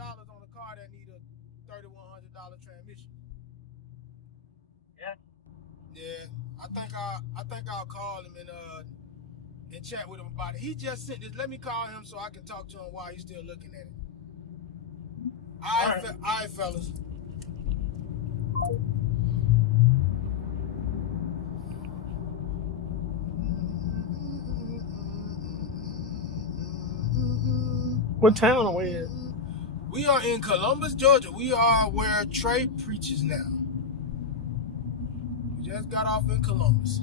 on a car that need a $3,100 transmission. Yeah. Yeah, I think I'll call him and chat with him about it. He just sent this. Let me call him so I can talk to him while he's still looking at it. All right, fellas. What town are we in? We are in Columbus, Georgia. We are where Trey preaches now. We just got off in Columbus.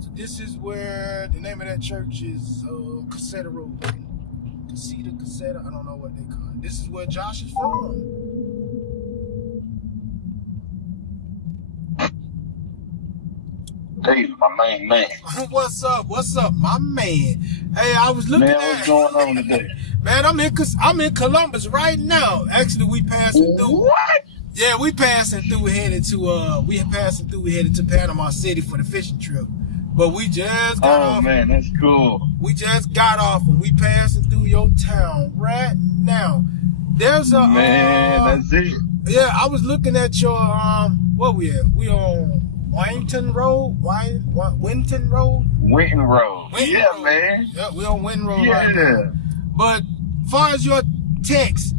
So this is where the name of that church is Caseta Road. Caseta, I don't know what they call it. This is where Josh is from. Hey, my main man. What's up, my man? Hey, I was looking what's going on today? Man, I'm in Columbus right now. Actually, we passing through. What? Yeah, we passing through headed to Panama City for the fishing trip. But we just got off. Oh man, that's cool. We just got off and we passing through your town right now. There's a man, that's it. Yeah, I was looking at your what we at? We on Winton Road? Winton Road? Winton Road. Winton Road. Man. Yeah, we on Winton Road Yeah. right now. But as far as your text,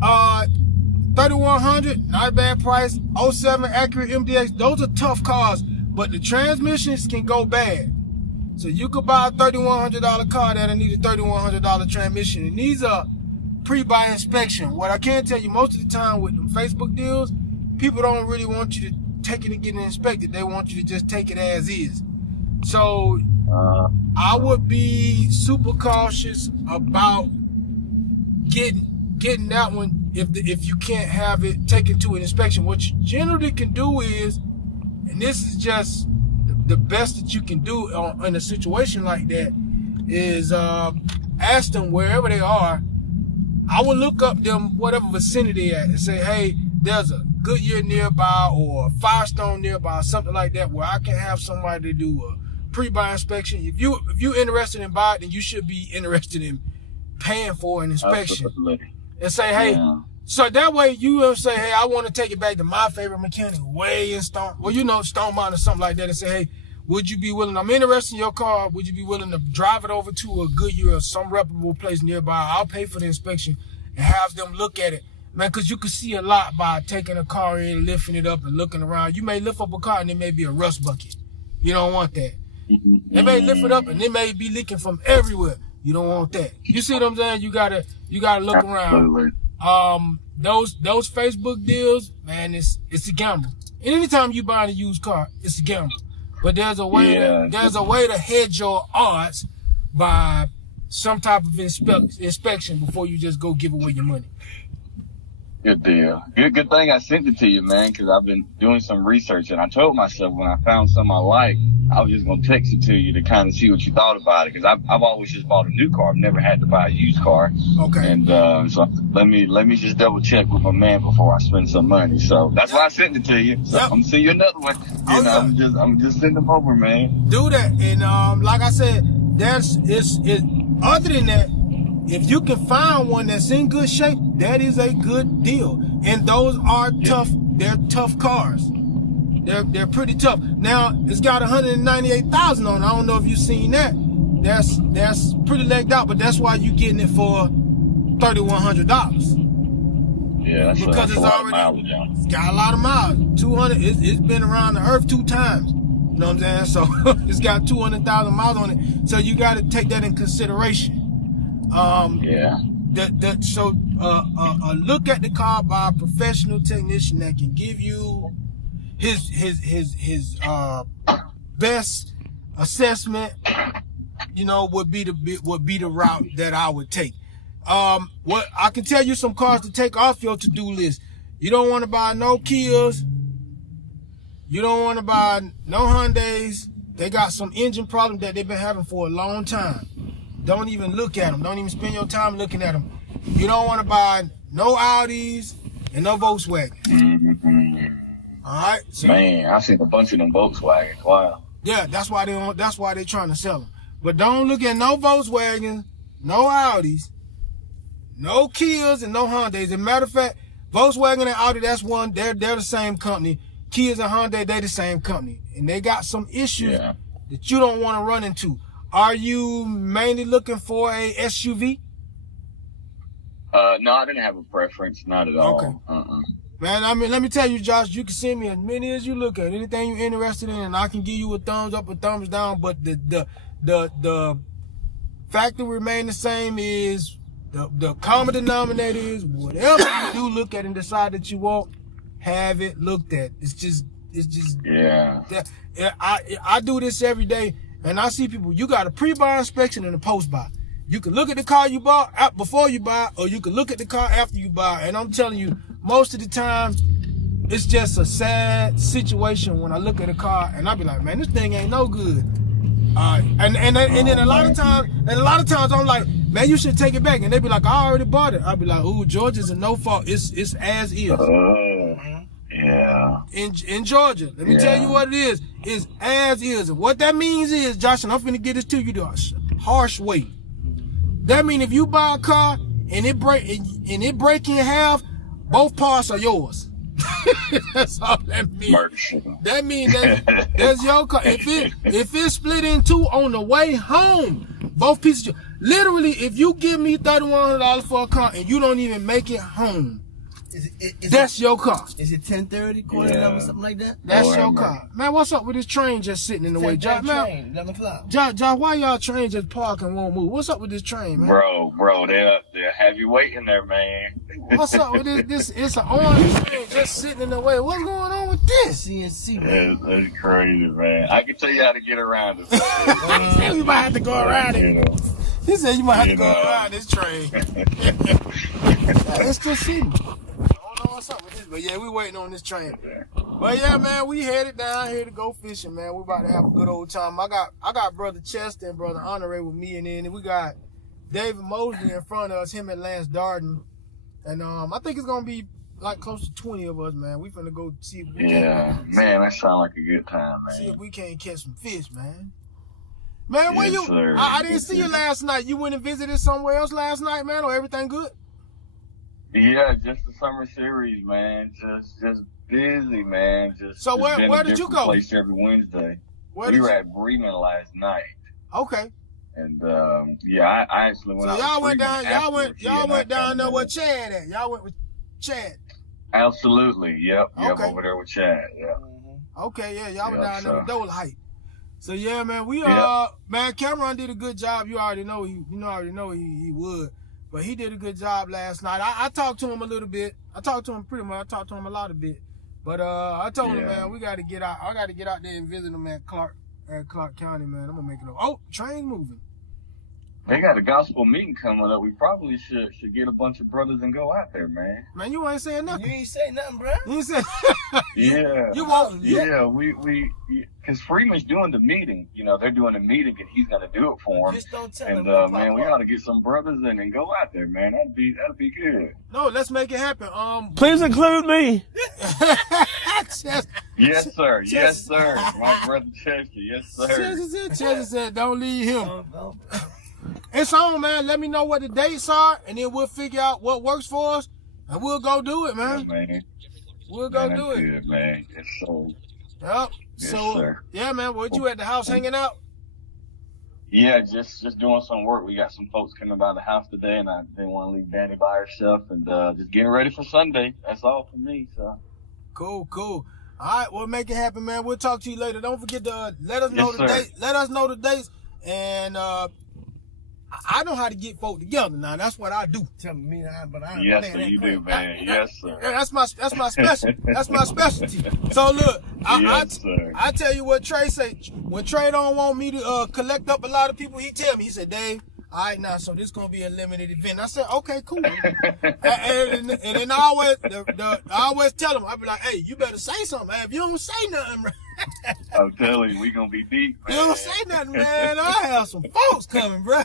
3100, not a bad price. 07 Accurate MDX, those are tough cars, but the transmissions can go bad. So you could buy a $3,100 car that'll need a $3,100 transmission. And these are pre-buy inspection. What I can tell you, most of the time with them Facebook deals, people don't really want you to take it and get it inspected. They want you to just take it as is. So I would be super cautious about getting that one if you can't have it taken to an inspection. What you generally can do is, and this is just the best that you can do in a situation like that, is ask them wherever they are. I would look up them whatever vicinity at and say, hey, there's a Goodyear nearby or a Firestone nearby, or something like that, where I can have somebody to do a pre-buy inspection. If you interested in buying it, then you should be interested in paying for an inspection. Absolutely. And say, hey, so that way you will say, hey, I want to take it back to my favorite mechanic way in Stone Mountain or something like that, and say, hey, would you be willing, I'm interested in your car, would you be willing to drive it over to a Goodyear or some reputable place nearby? I'll pay for the inspection and have them look at it. Man, because you can see a lot by taking a car in, lifting it up and looking around. You may lift up a car and it may be a rust bucket. You don't want that. They may lift it up and it may be leaking from everywhere. You don't want that. You see what I'm saying? You gotta look around. Those Facebook deals, man, it's a gamble. And anytime you buy a used car, it's a gamble. But there's a way to hedge your odds by some type of inspection before you just go give away your money. Good deal. Good thing I sent it to you, man, because I've been doing some research, and I told myself when I found something I like, I was just going to text it to you to kind of see what you thought about it, because I've always just bought a new car. I've never had to buy a used car. Okay. And so let me just double check with my man before I spend some money. So that's why I sent it to you. So I'm going to send you another one. I'm just sending them over, man. Do that. And like I said, other than that, if you can find one that's in good shape, that is a good deal. And those are tough. They're tough cars. They're pretty tough. Now, it's got 198,000 on it. I don't know if you've seen that. That's pretty legged out, but that's why you're getting it for $3,100. Yeah, because it's already it's got a lot of miles. 200. It's been around the earth 2 times. You know what I'm saying? So it's got 200,000 miles on it. So you got to take that in consideration. So look at the car by a professional technician that can give you his best assessment. You know, would be the route that I would take. What I can tell you some cars to take off your to-do list. You don't want to buy no Kias. You don't want to buy no Hyundais. They got some engine problems that they've been having for a long time. Don't even look at them. Don't even spend your time looking at them. You don't want to buy no Audis and no Volkswagen. All right. So, man, I've seen a bunch of them Volkswagens. Wow. Yeah, that's why they're trying to sell them. But don't look at no Volkswagens, no Audis, No Kias and no Hyundais. As a matter of fact, Volkswagen and Audi, that's one. They're the same company. Kias and Hyundai, they the same company, and they got some issues that you don't want to run into. Are you mainly looking for a SUV? No, I didn't have a preference, not at all. Okay. Man, I mean, let me tell you, Josh, you can send me as many as you look at, anything you're interested in, and I can give you a thumbs up or thumbs down. But the factor remain the same is the common denominator is whatever you do look at and decide that you want, have it looked at. It's just that I do this every day, and I see people. You got a pre-buy inspection and a post-buy. You can look at the car you bought before you buy, or you can look at the car after you buy. And I'm telling you, most of the time, it's just a sad situation when I look at a car and I be like, man, this thing ain't no good. And then a lot of times I'm like, man, you should take it back. And they be like, I already bought it. I be like, ooh, Georgia's a no fault. It's as is. Yeah. In Georgia, let me tell you what it is. It's as is. And what that means is, Josh, and I'm finna get this to you the harsh way. That means if you buy a car and it break in half, both parts are yours. That's all that means. That means that's your car. If it's split in two on the way home, both pieces. Literally, if you give me $3,100 for a car and you don't even make it home, that's your car. Is it 10:30, quarter number, something like that? That's your car. Man, what's up with this train just sitting in the way? Josh, man, 11 o'clock. Josh, why y'all train just park and won't move? What's up with this train, man? Bro, they'll have you waiting there, man. What's up with this? It's an orange train just sitting in the way. What's going on with this? CNC, man. That's crazy, man. I can tell you how to get around it. You might have to go around it. He said you might have to go around this train. It's just sitting. I don't know what's up with this, but yeah, we waiting on this train. But yeah, man, we headed down here to go fishing, man. We about to have a good old time. I got Brother Chester and Brother Honore with me, and then we got David Mosley in front of us, him and Lance Darden. And I think it's gonna be like close to 20 of us, man. We finna go see if we can. Man, that sounds like a good time, man. See if we can't catch some fish, man. Man, where you? I didn't see you last night. You went and visited somewhere else last night, man, or everything good? Yeah, just the summer series, man. Just busy, man. So where did you go? Place every Wednesday. We were at Bremen last night. Okay. And I actually went. So y'all went down. Y'all went down there with Chad at. Y'all went with Chad. Absolutely. Yep. Okay. Over there with Chad. Yeah. Okay. Yeah. Y'all went down there with Dolomite. So yeah, man. Man, Cameron did a good job. You already know he would. But he did a good job last night. I talked to him a little bit. I talked to him pretty much. I talked to him a lot of bit. But I told him, man, we got to get out. I got to get out there and visit him at Clark County, man. I'm gonna make it over. Oh, train moving. They got a gospel meeting coming up. We probably should get a bunch of brothers and go out there, man. Man, you ain't saying nothing. You ain't saying nothing, bro. You ain't saying. Yeah. You won't. Yeah, we because Freeman's doing the meeting. You know, they're doing the meeting, and he's gonna do it for him. Just don't tell him. And man, we ought to get some brothers in and go out there, man. That'd be good. No, let's make it happen. Please include me. Yes, sir. Yes, sir. My brother Chester. Yes, sir. Chester said, don't leave him. It's on, man. Let me know what the dates are, and then we'll figure out what works for us, and we'll go do it, man. Yeah, man. We'll go do it. Good, man. Yes, so. Yep. Yes, so, sir. Yeah, man. What, you at the house hanging out? Yeah, just doing some work. We got some folks coming by the house today, and I didn't want to leave Danny by herself, and just getting ready for Sunday. That's all for me, so. Cool. All right, we'll make it happen, man. We'll talk to you later. Don't forget to let us know the date. Let us know the dates, and I know how to get folk together now. That's what I do. Tell me, but I yes, sir, you do, man. Yes, sir. That's my special. That's my specialty. So look, I tell you what Trey say. When Trey don't want me to collect up a lot of people, he tell me. He said, Dave, all right, now, so this gonna be a limited event. I said, okay, cool. and then I always tell him, I be like, hey, you better say something, man. If you don't say nothing, I'm telling you, we gonna be deep, man. You don't say nothing, man. I have some folks coming, bro.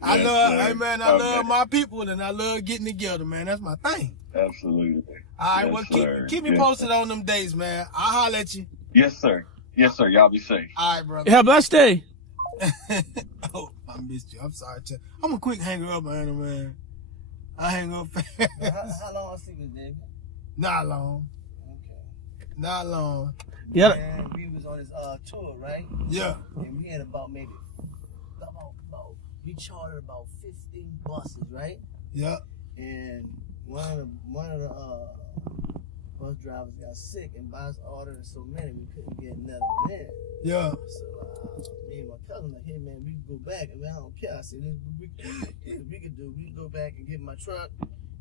I love my people, and I love getting together, man. That's my thing. Absolutely. All right, well, keep me posted on them days, man. I'll holler at you. Yes, sir. Yes, sir. Y'all be safe. All right, brother. Have a blessed day. Oh, I missed you. I'm sorry. I'm a quick hanger up, man. I hang up fast. How long I sleeping, David? Not long. Okay. Not long. Yeah. And we was on this tour, right? Yeah. And we had about we chartered about 15 buses, right? Yeah. And one of the bus drivers got sick, and by us ordering so many, we couldn't get another one in. Yeah. So me and my cousin like, hey man, we can go back. I mean, I don't care. I said, we can go back and get my truck.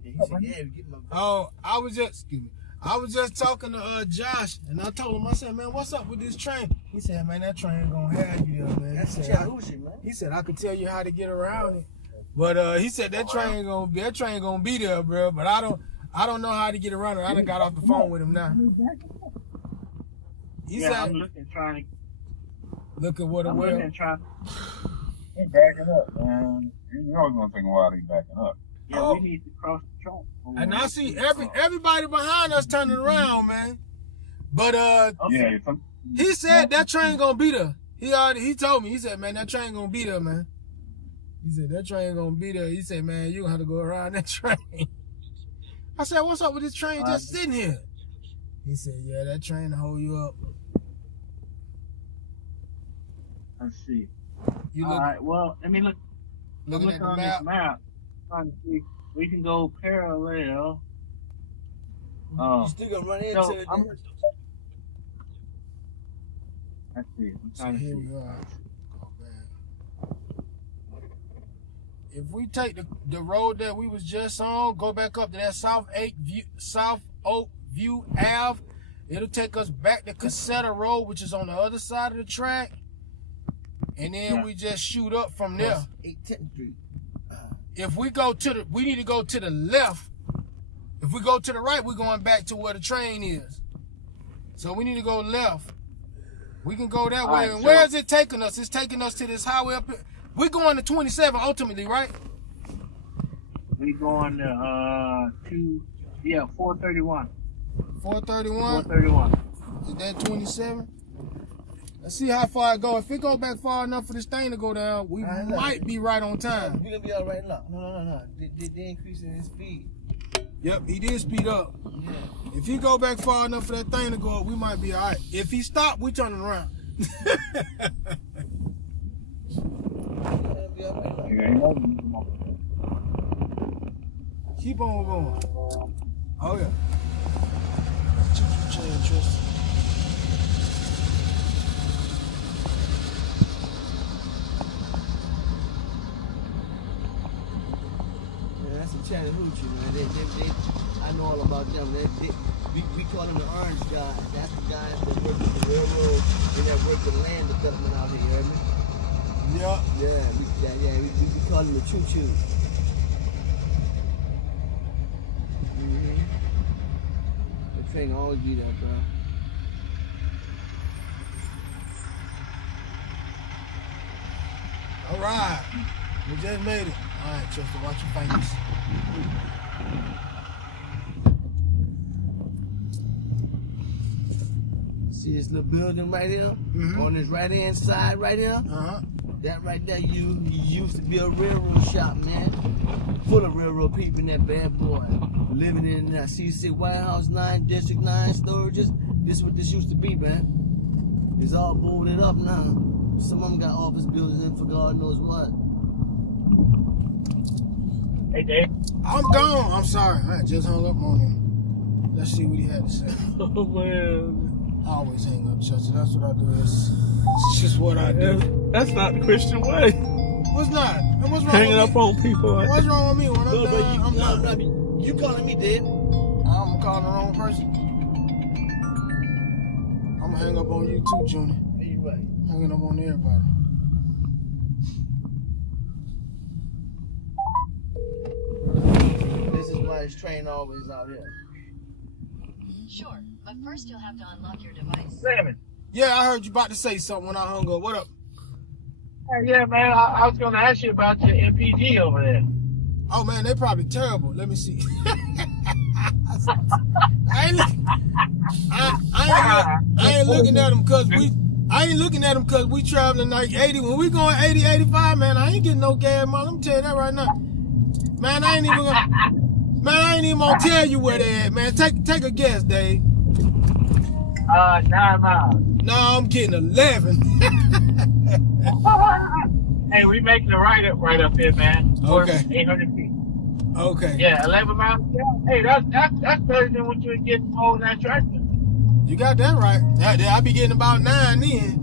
And he said, yeah, we get my. Oh, I was just talking to Josh, and I told him, I said, man, what's up with this train? He said, man, that train gonna have you there, man. That's Chattanooga, man. He said I could tell you how to get around it, but he said that train gonna be there, bro. But I don't know how to get around it. I done got off the phone with him now. He said, I'm looking, trying to. Look at what a I'm well. looking, trying. He's backing up, man. You know it's gonna take a while to get backing up. Yeah, Oh. we need to cross the track. And I see everybody behind us turning around, man. But Yeah. he said that train gonna be there. He told me. He said, man, that train gonna be there, man. He said that train gonna be there. He said, man, you gonna have to go around that train. I said, what's up with this train just sitting here? He said, yeah, that train to hold you up. Let's see. You All look, right. Well, let me look. looking Look at the on map. this map. Trying to see. We can go parallel. You still gonna run into So it? I'm. then? Let's see. I'm So trying to here see. we are. Oh, man. If we take the road that we was just on, go back up to that South Oak View Ave, it'll take us back to Cassetta Road, which is on the other side of the track. And then we just shoot up from there. 810th Street. If we go we need to go to the left. If we go to the right, we're going back to where the train is. So we need to go left. We can go that way. right, And so- where is it taking us? It's taking us to this highway up here. We're going to 27 ultimately, right? We going to 431. 431? 431. Is that 27? Let's see how far it goes. If it go back far enough for this thing to go down, we I know. might be right on time. We're gonna be all right now. No. They increasing his speed. Yep, he did speed up. Yeah. If he go back far enough for that thing to go up, we might be all right. If he stop, we turning around. We'll be all right now. Keep on going. Oh, yeah. Choo-choo train, Tristan. Yeah, that's a Chattanooga, man. They, I know all about them. We call them the orange guys. That's the guys that work with the railroad and that work the land development out here. You heard me? Yeah. We call them the choo-choo. The train always be there, bro. All right. We just made it. All right, Chester, watch your fingers. See this little building right here? Mhm. On this right hand side right here? Uh-huh. That right there used to be a railroad shop, man. Full of railroad people in that bad boy. Living in that CC White House 9, District 9 storages. This is what this used to be, man. It's all boarded up now. Some of them got office buildings in for God knows what. Hey, Dave. I'm gone. I'm sorry. I just hung up on him. Let's see what he had to say. Oh, man. I always hang up, Chester. That's what I do. It's just what I do. That's not the Christian way. What's not? And what's wrong Hanging with up me? on people. What's wrong with me? When I'm No, but done, I'm done. I mean, you calling me dead? I'm calling the wrong person. I'm gonna hang up on you too, Junior. Yeah, you right. Hanging up on everybody. This is why this train always out here. Sure, but first you'll have to unlock your device. Salmon. Yeah, I heard you about to say something when I hung up. What up? Hey, yeah, man. I was going to ask you about your MPG over there. Oh man, they probably terrible. Let me see. I ain't looking at them because I ain't looking at them because we traveling like 80. When we going 80, 85, man, I ain't getting no gas money. Let me tell you that right now. Man, I ain't even gonna tell you where they at, man. Take a guess, Dave. 9 miles. No, I'm getting 11. Hey, we making the right up here, man. Okay. 800 feet. Okay. Yeah, 11 miles. Yeah. Hey, that's better than what you would get on that tractor. You got that right. I be getting about 9 then.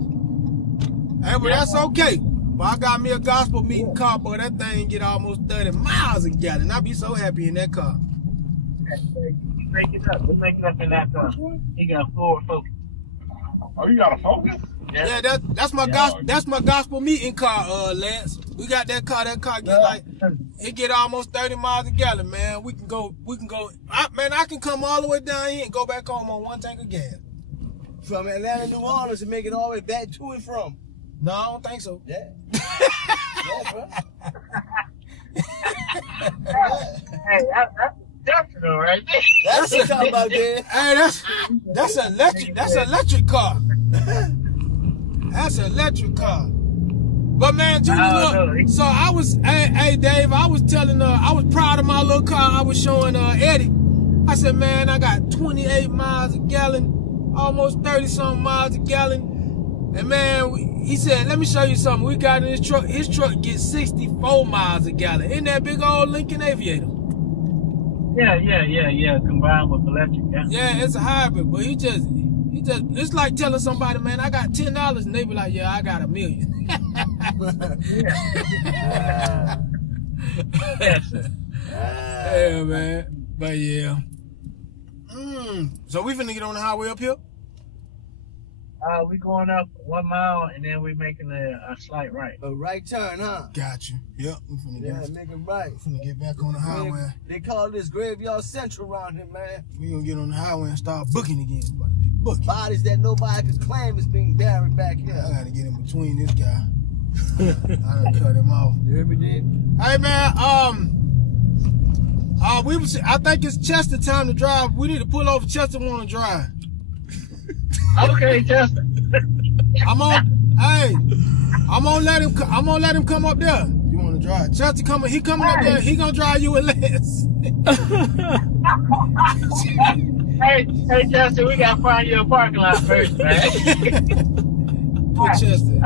Hey, but that's okay. But I got me a gospel meeting car, boy. That thing get almost 30 miles a gallon. I be so happy in that car. We make it up. We make it up in that car. He got forward focus. Oh, you got a Focus? Yeah, that's my gospel meeting car, Lance. We got that car. That car get it get almost 30 miles a gallon, man. We can go. I can come all the way down here and go back home on 1 tank of gas. From Atlanta to New Orleans and make it all the way back to and from. No, I don't think so. Yeah. Yeah, bro. Hey, that's it, all right. That's what I'm talking about, man. Hey, that's electric. That's electric car. That's an electric car. But man, Junior, look. So I was, hey Dave, I was telling I was proud of my little car. I was showing Eddie. I said, man, I got 28 miles a gallon, almost 30-something miles a gallon. And man, he said, let me show you something. We got in his truck. His truck gets 64 miles a gallon. In that big old Lincoln Aviator. Yeah. Combined with electric. Yeah, it's a hybrid, but he just, it's like telling somebody, man, I got $10, and they be like, yeah, I got $1 million. Yeah, man. But yeah. So we finna get on the highway up here? We going up 1 mile and then we making a slight right. A right turn, huh? Got you. Yep, we finna make it right. finna get back on the highway. They call this Graveyard Central around here, man. We gonna get on the highway and start booking again. We about to be booking. Bodies that nobody could claim is being buried back here. I gotta get in between this guy. I done cut him off. You hear me, Dave? Hey man, I think it's Chester time to drive. We need to pull over. Chester wanna drive. Okay, Chester. I'm gonna let him come up there. You wanna drive? Chester he coming up there, he gonna drive you and Lance. Hey, Chester, we gotta find you a parking lot first, man. Put Chester.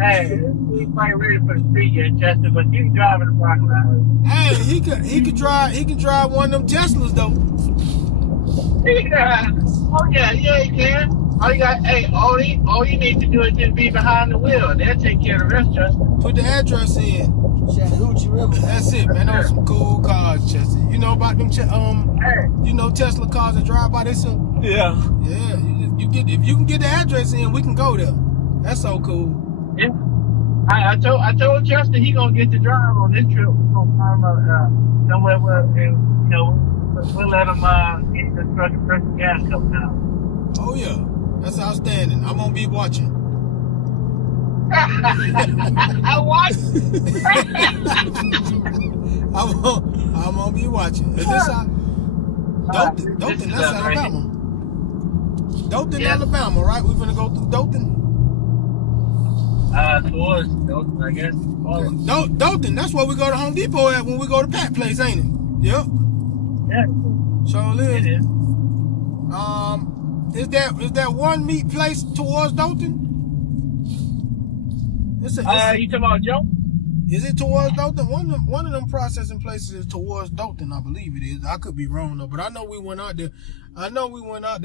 Hey, we quite ready for the street yet, Chester, but you can drive in the parking lot. Hey, he can drive one of them Teslas though. Yeah. Oh yeah, he can. All you need to do is just be behind the wheel, and they'll take care of the rest, Chester. Put the address in. Chattahoochee River. That's it, man. Those some cool cars, Chester. You know about them? You know Tesla cars that drive by themselves? Yeah. Yeah. If you can get the address in, we can go there. That's so cool. Yeah. I told Chester he gonna get the drive on this trip. We're gonna find somewhere where we'll let him get the truck and press the gas coming out. Oh yeah, that's outstanding. I'm gonna be watching. I watch. I'm gonna be watching. Is this Dothan? Dothan, that's Alabama. Dothan, Alabama, right? We're gonna go through Dothan. Towards Dothan, I guess. Okay. Dothan, that's where we go to Home Depot at when we go to Pat Place, ain't it? Yep. Yeah. Sure It is. Is there one meat place towards Dothan? You talking about Joe? Is it towards Dothan? One of them processing places is towards Dothan, I believe it is. I could be wrong though, but I know we went out there. Dothan one time.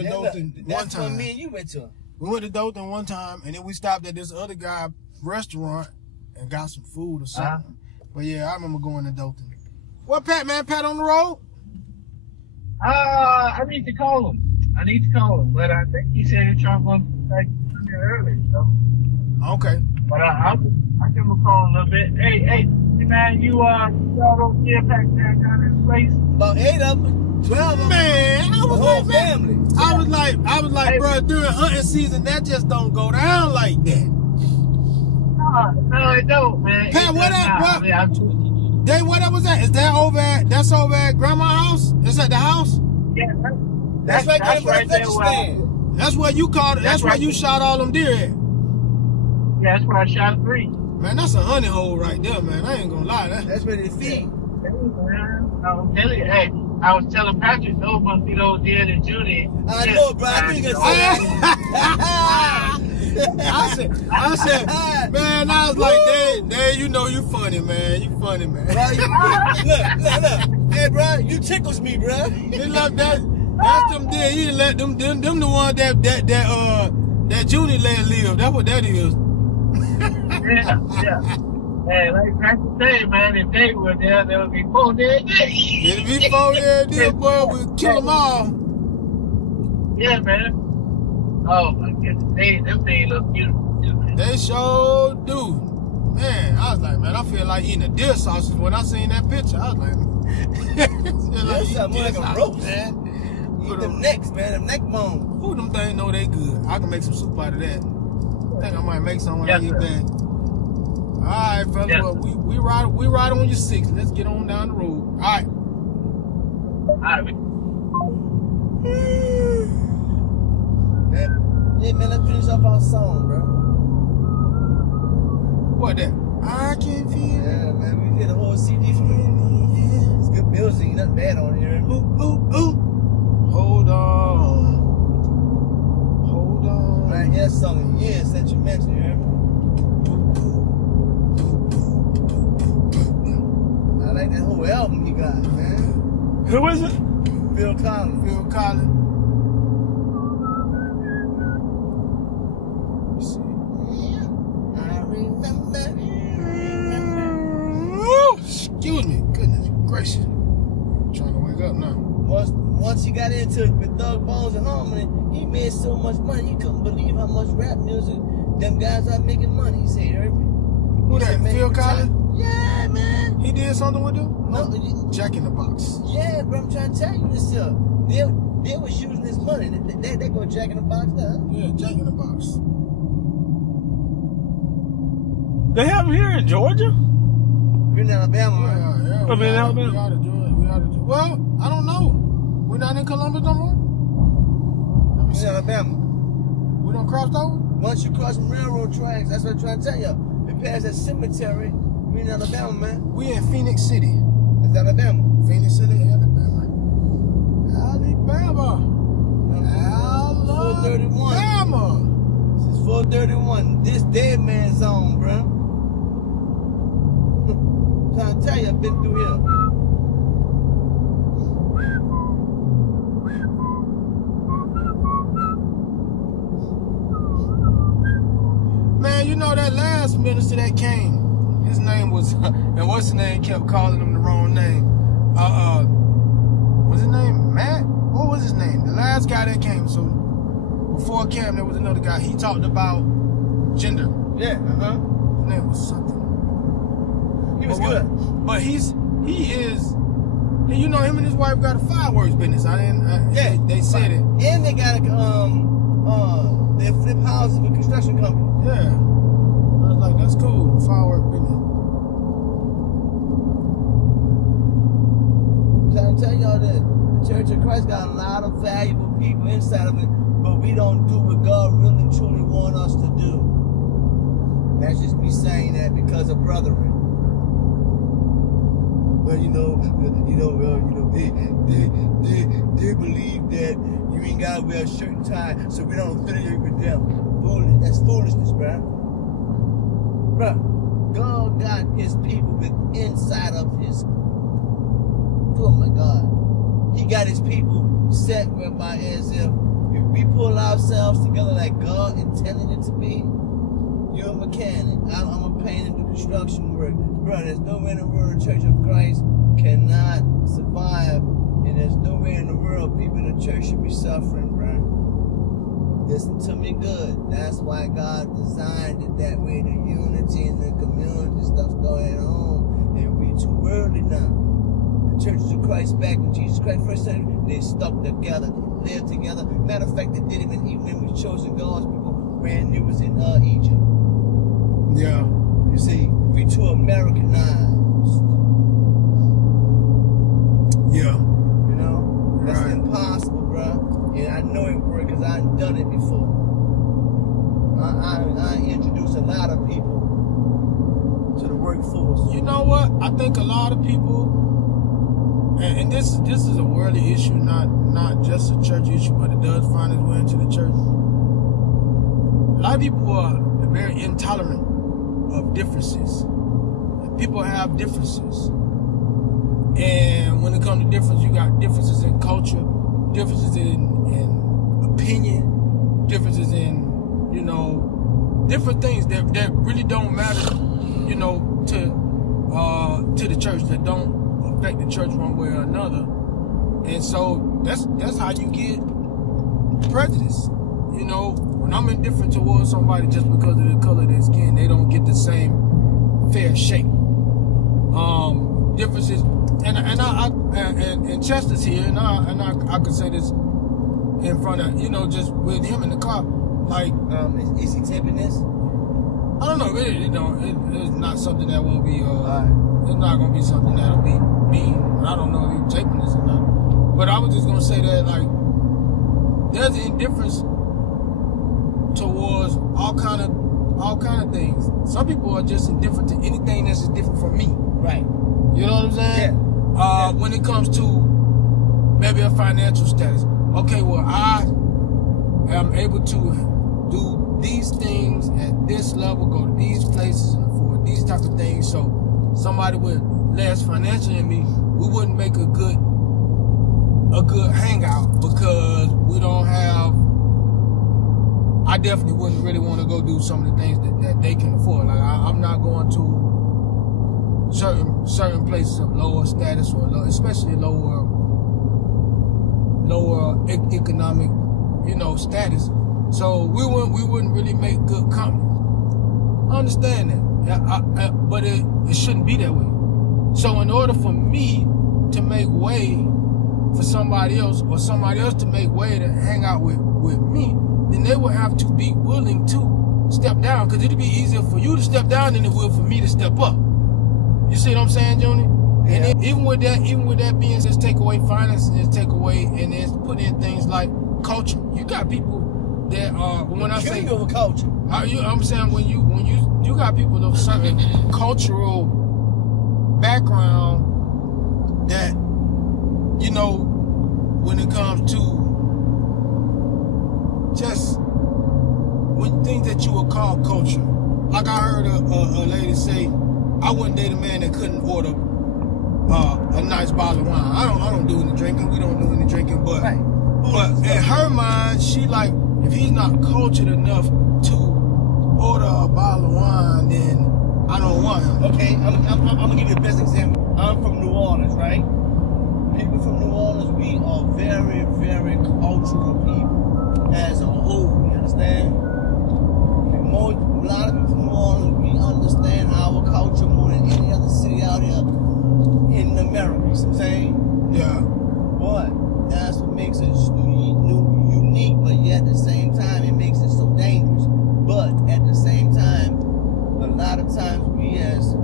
That's when me and you went to. We went to Dothan one time, and then we stopped at this other guy restaurant and got some food or something. But yeah, I remember going to Dothan. What, Pat, man? Pat on the road? I need to call him. But I think he said he's trying to go back early. So. Okay. But I'll give him a call a little bit. Hey, man, you don't see a pack down in this place? About 8 of them, 12 of them. Man, I was like, family. I was like, hey, bro, during hunting season, that just don't go down like that. No, it don't, man. Pat, what was that? Is that that's over at Grandma's house? Is that the house? Yeah, That's right there. where That's where you caught. That's where you shot all them deer at. Yeah, that's where I shot 3. Man, that's a honey hole right there, man. I ain't gonna lie. That's where they feed. Hey, man, I'm telling you, hey, I was telling Patrick, those must be those deer that Judy. I know, bro. I knew you gonna say I said, man, I was like, Dave, you know you funny, man. You funny, man. Bro, look. Hey, bro, you tickles me, bro. He love that. That's them deer. He didn't let them the ones that Judy let live. That's what that is. Yeah. Hey, like Patrick said, man, if they were there would be 4 dead days. It'd be 4 deer, boy. We'd kill them all. Yeah, man. Oh my goodness, them things look beautiful too, man. They sure do. Man, I was like, man, I feel like eating a deer sausage when I seen that picture. I was like, That's something like a roast, man. Eat them necks, man, them neck bones. Who them things know they good? I can make some soup out of that. I think I might make some when I get back. All right, fellas. Yeah. Well, we ride on your 6. Let's get on down the road. All right. All right. Yeah, man, let's finish up our song, bro. What that? I can feel it. Yeah, man, we did a whole CD from it. It's good music, nothing bad on here. Ooh, ooh, ooh. Hold on. Man, yeah, song in years since you mentioned, you hear me? I like that whole album he got, man. Who is it? Phil Collins. Phil Collins. I remember. Excuse me. Goodness gracious. I'm trying to wake up now. Once he got into it with Thug Bones and Harmony, he made so much money, he couldn't believe how much rap music them guys are making money. He said, heard me? Who that? Phil Collins? Yeah, man. He did something with them? No, Jack in the Box. yeah, bro, I'm trying to tell you this here. They was using his money. They go Jack in the Box now. Yeah, Jack in the Box. They have them here in Georgia? We're in Alabama, man. Yeah. I mean, Alabama. We ought to do it. Well, I don't know. We're not in Columbus no more? Let me We're in see. Alabama. We done crossed over? Once you cross some railroad tracks, that's what I'm trying to tell you. We pass that cemetery. We're in Alabama, man. We in Phoenix City. It's Alabama. Phoenix City, Alabama. Alabama. 431. Alabama. This is 431. This dead man zone, bro. Trying to tell you, I've been through here. Man, you know that last minister that came, his name was, and what's his name kept calling him the wrong name. What's his name? Matt? What was his name? The last guy that came. So before Cam, there was another guy. He talked about gender. Yeah, His name was something. He was good. But he is, you know, him and his wife got a fireworks business. Yeah. They said it. And they got they flip houses with construction companies. Yeah. I was like, that's cool. Firework business. I'm trying to tell y'all that the Church of Christ got a lot of valuable people inside of it, but we don't do what God really truly wants us to do. And that's just me saying that because of brethren. Well, they believe that you ain't gotta wear a shirt and tie, so we don't affiliate with them. That's foolishness, bruh. Bruh, God got his people with inside of his. Oh my God. He got his people set whereby as if we pull ourselves together like God intended it to be, you're a mechanic, I'm a painter, do construction work. Bro, there's no way in the world the Church of Christ cannot survive, and there's no way in the world people in the church should be suffering, bro. Listen to me good. That's why God designed it that way. The unity in the community stuff's going on, and we too worldly now. The churches of Christ back when Jesus Christ first said they stuck together, they lived together. Matter of fact, they did it even when we chosen God's people when it was in Egypt. Yeah. You see, we too Americanized. Yeah. You know? That's Right. impossible, bro. And I know it worked because I've done it force. You know what? I think a lot of people, and this is a worldly issue, not just a church issue, but it does find its way into the church. A lot of people are very intolerant of differences. People have differences. And when it comes to difference, you got differences in culture, differences in opinion, differences in, different things that really don't matter, to the church, that don't affect the church one way or another. And so that's how you get prejudice. When I'm indifferent towards somebody just because of the color of their skin, they don't get the same fair shake. Differences, and Chester's here, and I could say this in front of, just with him in the car, like, is he taping this? I don't know, really, it's not something that won't be, Right. it's not gonna be something that'll be me. I don't know if he's taping this or not, but I was just gonna say that, like, there's an indifference towards all kind of things. Some people are just indifferent to anything that's just different from me. Right. You know what I'm saying? Yeah. When it comes to maybe a financial status, okay, well, I am able to do these things at this level, go to these places, and afford these type of things. So somebody with less financial than me, we wouldn't make a good hangout because we don't have. I definitely wouldn't really want to go do some of the things that they can afford. Like I'm not going to certain places of lower status or especially lower economic, status. So we wouldn't really make good company. I understand that, but it shouldn't be that way. So in order for me to make way for somebody else, or somebody else to make way to hang out with me, then they would have to be willing to step down, because it'd be easier for you to step down than it will for me to step up. You see what I'm saying, Joni? Yeah. And even with that being said, take away finances, take away, and then put in things like culture. You got people that are, when I say over culture, I'm saying when you got people of certain cultural background that, when it comes to just when things that you would call culture. Like I heard a lady say, I wouldn't date a man that couldn't order a nice bottle of wine. I don't do any drinking. We don't do any drinking, but right. But in her mind, she like, if he's not cultured enough to order a bottle of wine, then I don't want him. Okay, I'm gonna give you the best example. I'm from New Orleans, right? People from New Orleans, we are very, very cultural people as a whole. You understand? A lot of people from New Orleans, we understand our culture more than any other city out here in America. You see what I'm saying? Yeah. But that's what makes it unique, but yet at the same time, it makes it so dangerous. But at the same time, a lot of times we as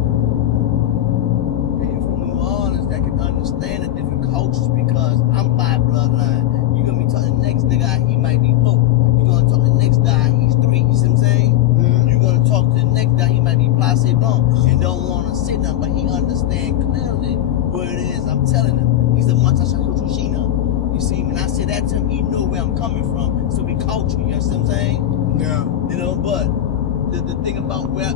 people from New Orleans that can understand the different cultures, because I'm by bloodline. You're gonna be talking to the next nigga, he might be 4. You're gonna talk to the next guy, he's 3. You see what I'm saying? Mm-hmm. You're gonna talk to the next guy, he might be place blanc and don't want to say nothing, but he understand clearly what it is. I'm telling him, he's a Matasha Kutushina. You see, when I say that to him, he know where I'm coming from. So we culture, you know what I'm saying? Yeah. But the thing about what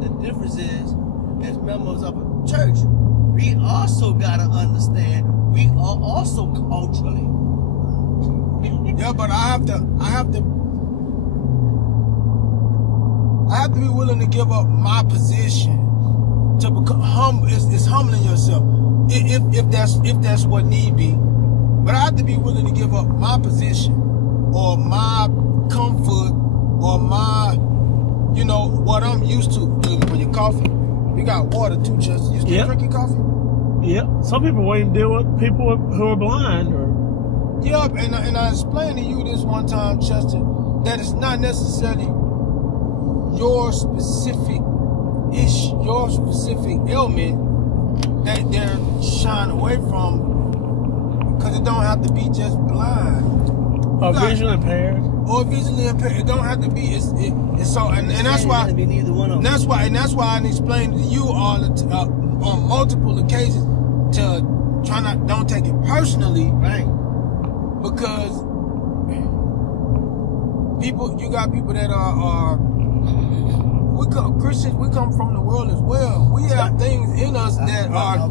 the difference is, as members of a church, we also gotta understand we are also culturally. Yeah, but I have to be willing to give up my position to become humble. It's humbling yourself if that's what need be. But I have to be willing to give up my position or my comfort or my, what I'm used to. For your coffee, you got water too, Chester. You still drinking coffee? Yeah. Some people won't even deal with people who are blind. Yeah, and I explained to you this one time, Chester, that it's not necessarily your specific issue, your specific ailment that they're shying away from, because it don't have to be just blind. Or visually impaired. Or visually impaired. It don't have to be. It's so, and that's why. Be neither one of them. That's why I explained to you all on multiple occasions to try don't take it personally, Right. because you got people that are Christians. We come from the world as well. We have things in us that are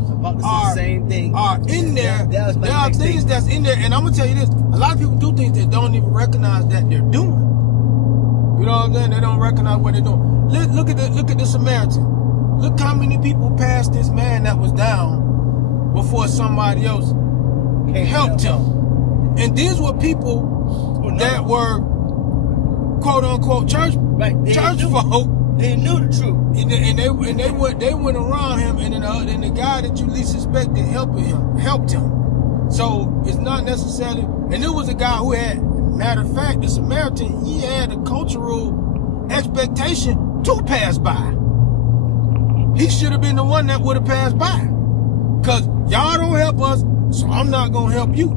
same thing. Are in there. That was my There are next things thing. that's in there, and I'm gonna tell you this: a lot of people do things they don't even recognize that they're doing. You know what I'm saying? They don't recognize what they're doing. Look at the Samaritan. Look how many people passed this man that was down before somebody else helped him. And these were people that were quote unquote church folk. They knew the truth. And they went around him, and then the guy that you least suspected helped him. So it's not necessarily. And it was a guy who had, matter of fact, the Samaritan, he had a cultural expectation to pass by. He should have been the one that would have passed by, cause y'all don't help us, so I'm not gonna help you.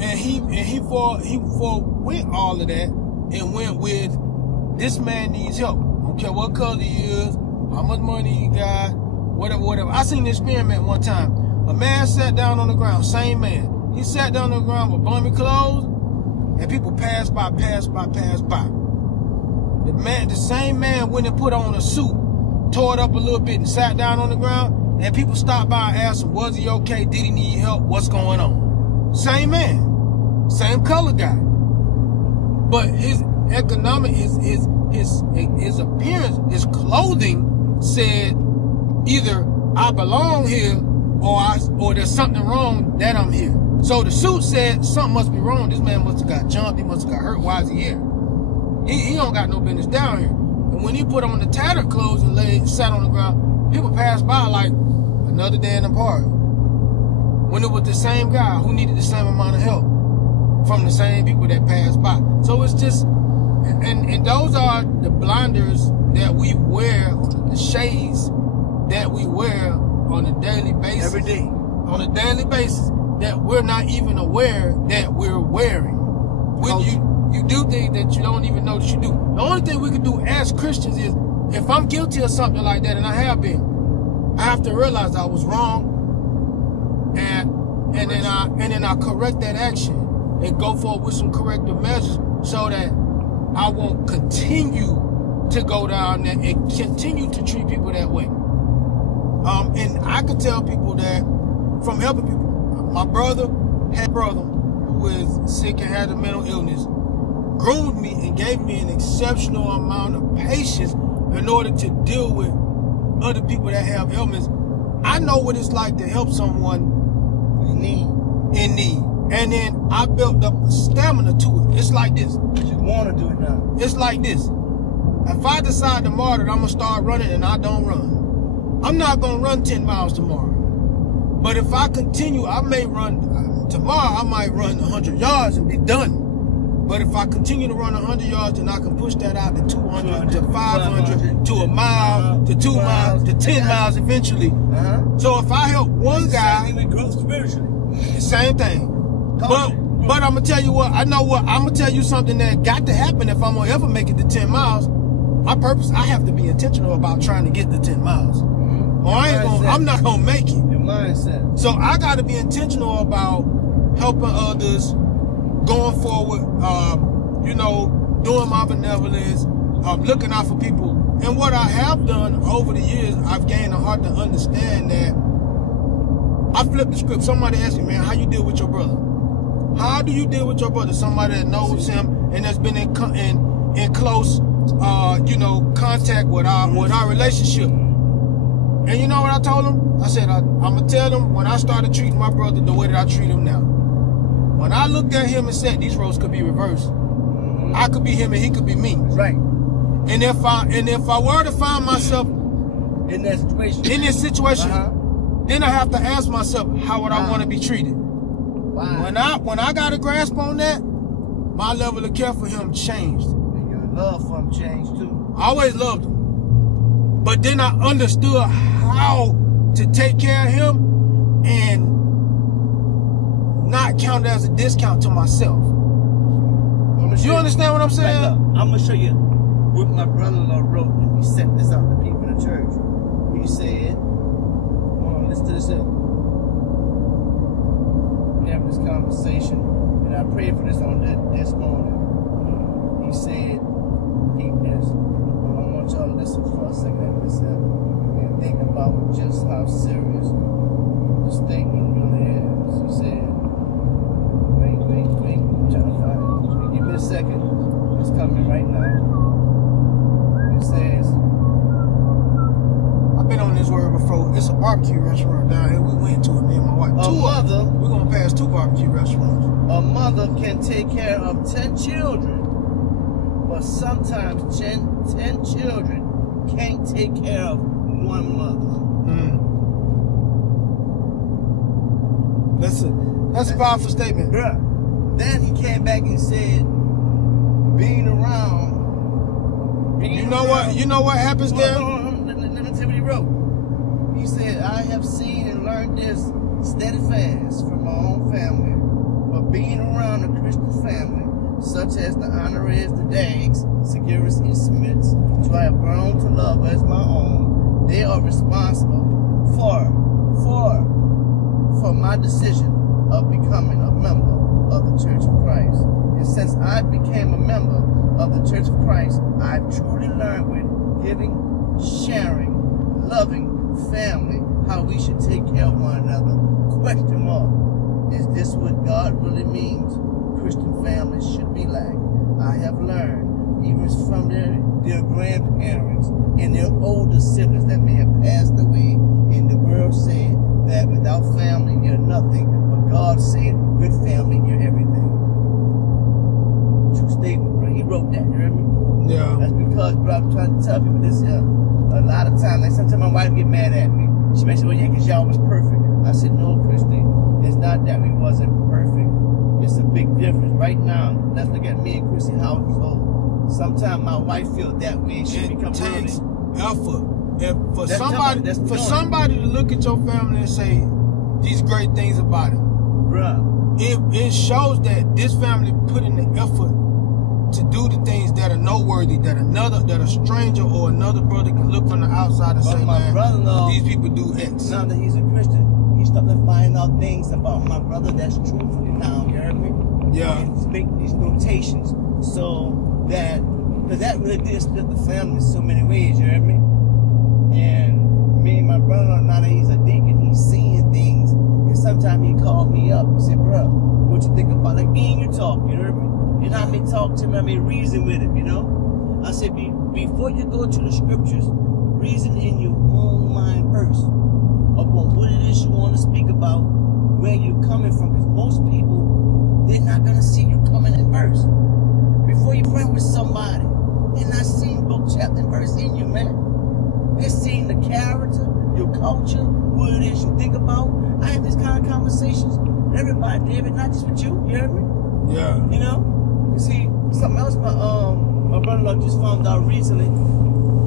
And he forewent all of that and went with, this man needs help. I don't care what color he is, how much money he got, whatever. I seen an experiment one time. A man sat down on the ground, same man. He sat down on the ground with bummy clothes, and people passed by. The same man went and put on a suit, tore it up a little bit and sat down on the ground, and people stopped by and asked him, was he okay? Did he need help? What's going on? Same man, same color guy. But his economic, his appearance, his clothing said either I belong here or there's something wrong that I'm here. So the suit said something must be wrong. This man must have got jumped. He must have got hurt. Why is he here? He don't got no business down here. And when he put on the tattered clothes and sat on the ground, people passed by like another day in the park. When it was the same guy who needed the same amount of help from the same people that passed by. So it's just, and those are the blinders that we wear, the shades that we wear on a daily basis. Every day. On a daily basis that we're not even aware that we're wearing. When you do things that you don't even know that you do. The only thing we can do as Christians is, if I'm guilty of something like that, and I have been, I have to realize I was wrong, and then I correct that action and go forward with some corrective measures so that I won't continue to go down there and continue to treat people that way. And I could tell people that from helping people. My brother had a brother who is sick and had a mental illness, groomed me and gave me an exceptional amount of patience in order to deal with other people that have ailments. I know what it's like to help someone in need. And then I built up stamina to it. It's like this. You want to do it now. It's like this. If I decide tomorrow that I'm going to start running and I don't run, I'm not going to run 10 miles tomorrow. But if I continue, I may run, tomorrow I might run 100 yards and be done. But if I continue to run 100 yards, then I can push that out to 200, to 500, to a mile, to 2 miles, to 10 miles eventually. So if I help one guy, same thing. But I'm going to tell you what, I'm going to tell you something that got to happen if I'm going to ever make it to 10 miles. My purpose, I have to be intentional about trying to get to 10 miles. Or I'm not going to make it. Mindset. So I got to be intentional about helping others, going forward, doing my benevolence, looking out for people. And what I have done over the years, I've gained a heart to understand that I flipped the script. Somebody asked me, man, how you deal with your brother? How do you deal with your brother? Somebody that knows him and has been in close, contact with our relationship. And you know what I told him? I said, I'm going to tell him when I started treating my brother the way that I treat him now. When I looked at him and said, these roles could be reversed. I could be him and he could be me. Right. And if I were to find myself in this situation, then I have to ask myself, how would I want to be treated? When I got a grasp on that, my level of care for him changed. And your love for him changed too. I always loved him. But then I understood how to take care of him and not count it as a discount to myself. You understand what I'm saying? I'm gonna show you what my brother-in-law wrote when he sent this out to people in the church. He said, hold on, listen to this here. We have this conversation, and I prayed for this on this morning. He said, keep this. I want y'all to listen for a second at this and think about just how serious the statement really is. He said, wait, I'm trying to find it. Give me a second. It's coming right now. It says, I've been on this word before. It's a barbecue restaurant down here. We went to it, me and my wife. We're gonna pass 2 barbecue restaurants. A mother can take care of 10 children, but sometimes 10 children can't take care of one mother. That's a powerful statement. Bruh. Then he came back and said, being around. You know what happens there? Let me tell you what he wrote. He said, I have seen and learned this steadfast from my own family, but being around a Christian family, such as the Honoraries, the Daggs, Seguras, and Smiths, which I have grown to love as my own, they are responsible for my decision of becoming a member of the Church of Christ. And since I became a member of the Church of Christ, I've truly learned with giving, sharing, loving family, how we should take care of one another. Question mark. Is this what God really means Christian families should be like? I have learned, even from their grandparents and their older siblings that may have passed away, and the world said that without family you're nothing, but God said with family you're everything. True statement, bro. He wrote that, you hear me? Yeah. That's because, bro, I'm trying to tell people this here. A lot of times, like sometimes my wife get mad at me. She may say, well, yeah, because y'all was perfect. I said, no, Christy, it's not that we wasn't perfect. It's a big difference. Right now, let's look at me and Christy household. Sometimes my wife feels that way. She becomes takes really effort. If for That's somebody to look at your family and say these great things about it, bruh. it shows that this family put in the effort to do the things that are noteworthy, that a stranger or another brother can look from the outside and say, my man, brother-in-law, these people do X. now that he's a Christian, he started finding out things about my brother that's truthfully now, you heard me? Yeah. And he's making these notations so that, because that really did split the family in so many ways, you heard me? And me and my brother, now that he's a deacon, he's seeing things, and sometimes he called me up and said, bro, what you think about, like me and you talk, you heard me? And I may talk to him, I may reason with him, you know? I said, before you go to the scriptures, reason in your own mind first about what it is you want to speak about, where you're coming from, because most people, they're not going to see you coming in verse. Before you pray with somebody, they're not seeing book, chapter, and verse in you, man. They're seeing the character, your culture, what it is you think about. I have this kind of conversations with everybody, David, not just with you, you hear me? Yeah. You know? You see, something else my brother-in-law just found out recently,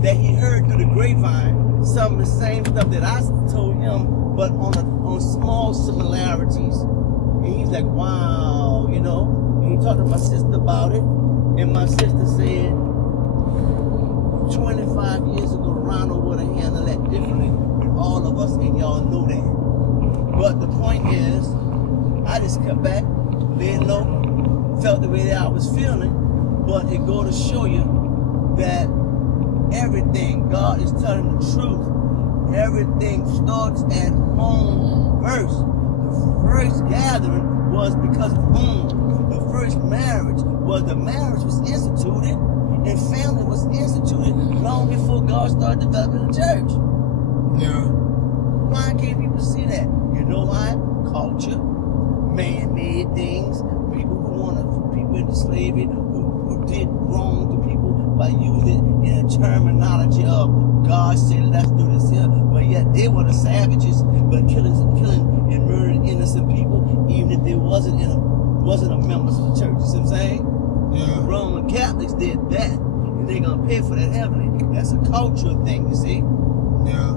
that he heard through the grapevine some of the same stuff that I told him, but on small similarities. And he's like, wow, you know? And he talked to my sister about it, and my sister said, 25 years ago, Ronald would have handled that differently with all of us, and y'all know that. But the point is, I just come back, laid low, felt the way that I was feeling, but it go to show you that everything, God is telling the truth. Everything starts at home first. The first gathering was because of home. The first marriage was instituted, and family was instituted long before God started developing the church. Yeah. Why can't people see that? You know why? Culture, man-made things, people into slavery who did wrong to people by using it in a terminology of God said let's do this here, but yet they were the savages, but killing and murdering innocent people, even if they wasn't a members of the church. You see what I'm saying? Yeah. The Roman Catholics did that, and they're gonna pay for that heavily. That's a cultural thing, you see. Yeah.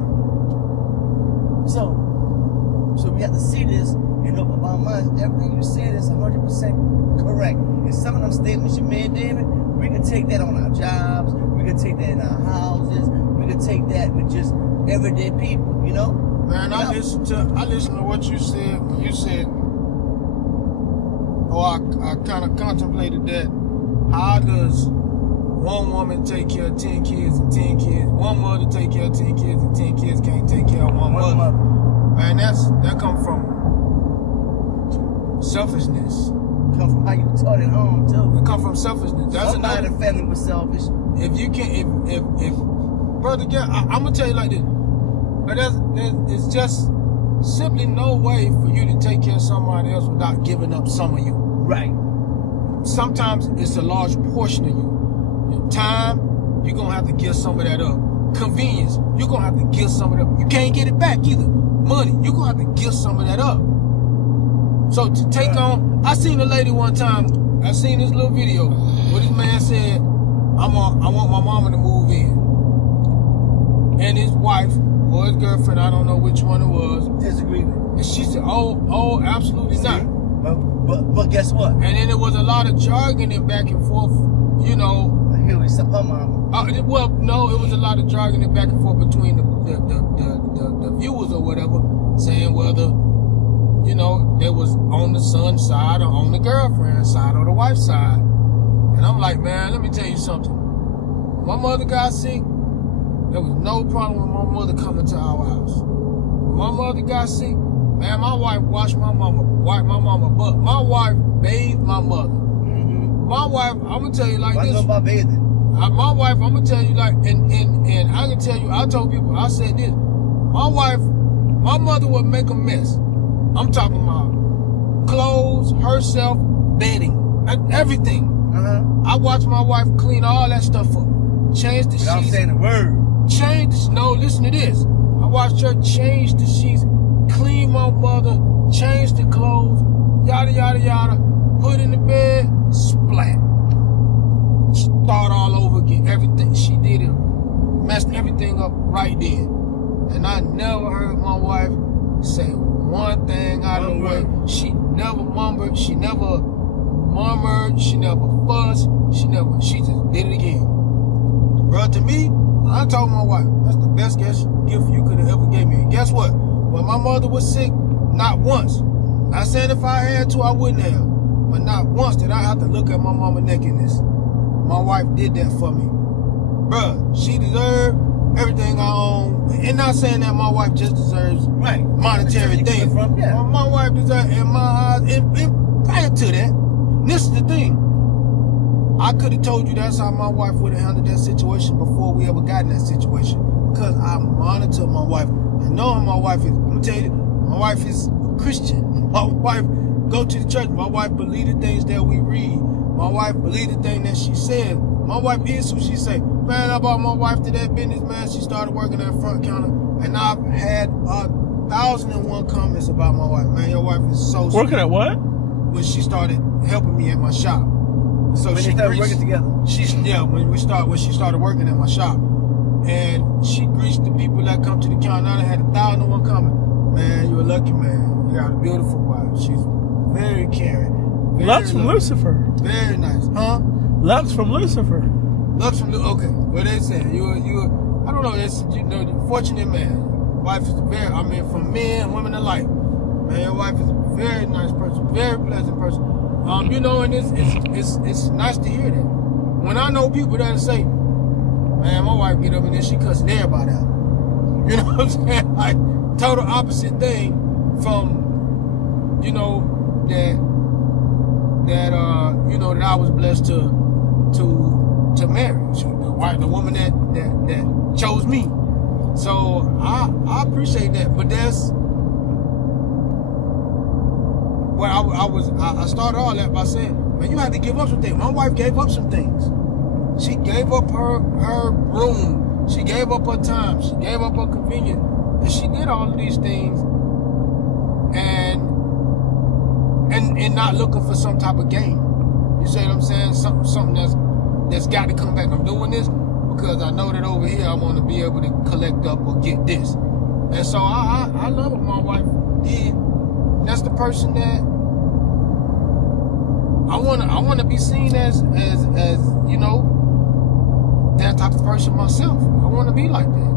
So So we have to see this and open our minds. Everything you said is 100% correct. And some of them statements you made, David, we can take that on our jobs. We can take that in our houses. We can take that with just everyday people, you know? Man, I listened to what you said when you said, I kind of contemplated that. How does one woman take care of 10 kids and 10 kids? One mother take care of 10 kids and 10 kids can't take care of one mother. Man, that come from selfishness. Come from how you taught at home too. It come from selfishness. That's Somebody in the family was selfish. If you can't, if brother, yeah, I'm gonna tell you like this. But it's just simply no way for you to take care of somebody else without giving up some of you. Right. Sometimes it's a large portion of you. Your time, you're gonna have to give some of that up. Convenience, you're gonna have to give some of that up. You can't get it back either. Money, you're gonna have to give some of that up. So to take on, I seen a lady one time, I seen this little video where this man said, I want my mama to move in. And his wife, or his girlfriend, I don't know which one it was. Disagreement. And she said, oh, absolutely not. But guess what? And then there was a lot of jargon and back and forth, you know. Here we except her mama. Well, no, it was a lot of jargon and back and forth between the viewers or whatever, saying whether, you know, they was on the son's side or on the girlfriend's side or the wife's side. And I'm like, man, let me tell you something. When my mother got sick, there was no problem with my mother coming to our house. When my mother got sick, man, my wife wiped my mama butt. My wife bathed my mother. Mm-hmm. My wife, I'm gonna tell you like this. What about bathing? My wife, I'm gonna tell you like, and I can tell you, I told people, I said this. My wife, my mother would make a mess. I'm talking about clothes, herself, bedding, everything. Uh-huh. I watched my wife clean all that stuff up. Change the Without sheets. saying a word. No, listen to this. I watched her change the sheets, clean my mother, change the clothes, yada, yada, yada, put in the bed, splat. Start all over again. Everything she did, it messed everything up right there. And I never heard my wife say one thing out of the way. She never murmured, she never fussed, she just did it again. Bro, to me, I told my wife, that's the best gift you could have ever gave me. And guess what? When my mother was sick, not once. Not saying if I had to, I wouldn't have. But not once did I have to look at my mama nakedness. My wife did that for me. Bruh, she deserved everything I own. And not saying that my wife just deserves monetary things. Yeah. My wife deserves, in my eyes, and prior to that, this is the thing. I could have told you that's how my wife would have handled that situation before we ever got in that situation. Because I monitor my wife. I know how my wife is. I'm going to tell you, my wife is a Christian. My wife go to the church. My wife believe the things that we read. My wife believe the thing that she says. My wife is who she say. Man, I brought my wife to that business, man. She started working at front counter. And I've had 1,001 comments about my wife. Man, your wife is so sweet. Working at what? When she started helping me at my shop. So When she they started greased, working together. when she started working at my shop. And she greased the people that come to the counter. Now I had 1,001 comments. Man, you're a lucky man. You got a beautiful wife. She's very caring. Lux from Lucifer. Very nice. Huh? Lux from Lucifer. Lux from okay. What they say? You I don't know, it's the fortunate man. Wife is from men and women alike. Man, your wife is a very nice person, very pleasant person. And it's nice to hear that. When I know people that say, man, my wife get up and then she cussing everybody out. You know what I'm saying? Like total opposite thing from, that I was blessed to marry. The woman that chose me. So I appreciate that. But that's well, I started all that by saying, man, you have to give up some things. My wife gave up some things. She gave up her room. She gave up her time. She gave up her convenience. And she did all of these things and not looking for some type of gain. You see what I'm saying? Something that's got to come back. I'm doing this because I know that over here I want to be able to collect up or get this. And so I love what my wife did of person that I wanna be seen as you know, that type of person myself. I wanna be like that.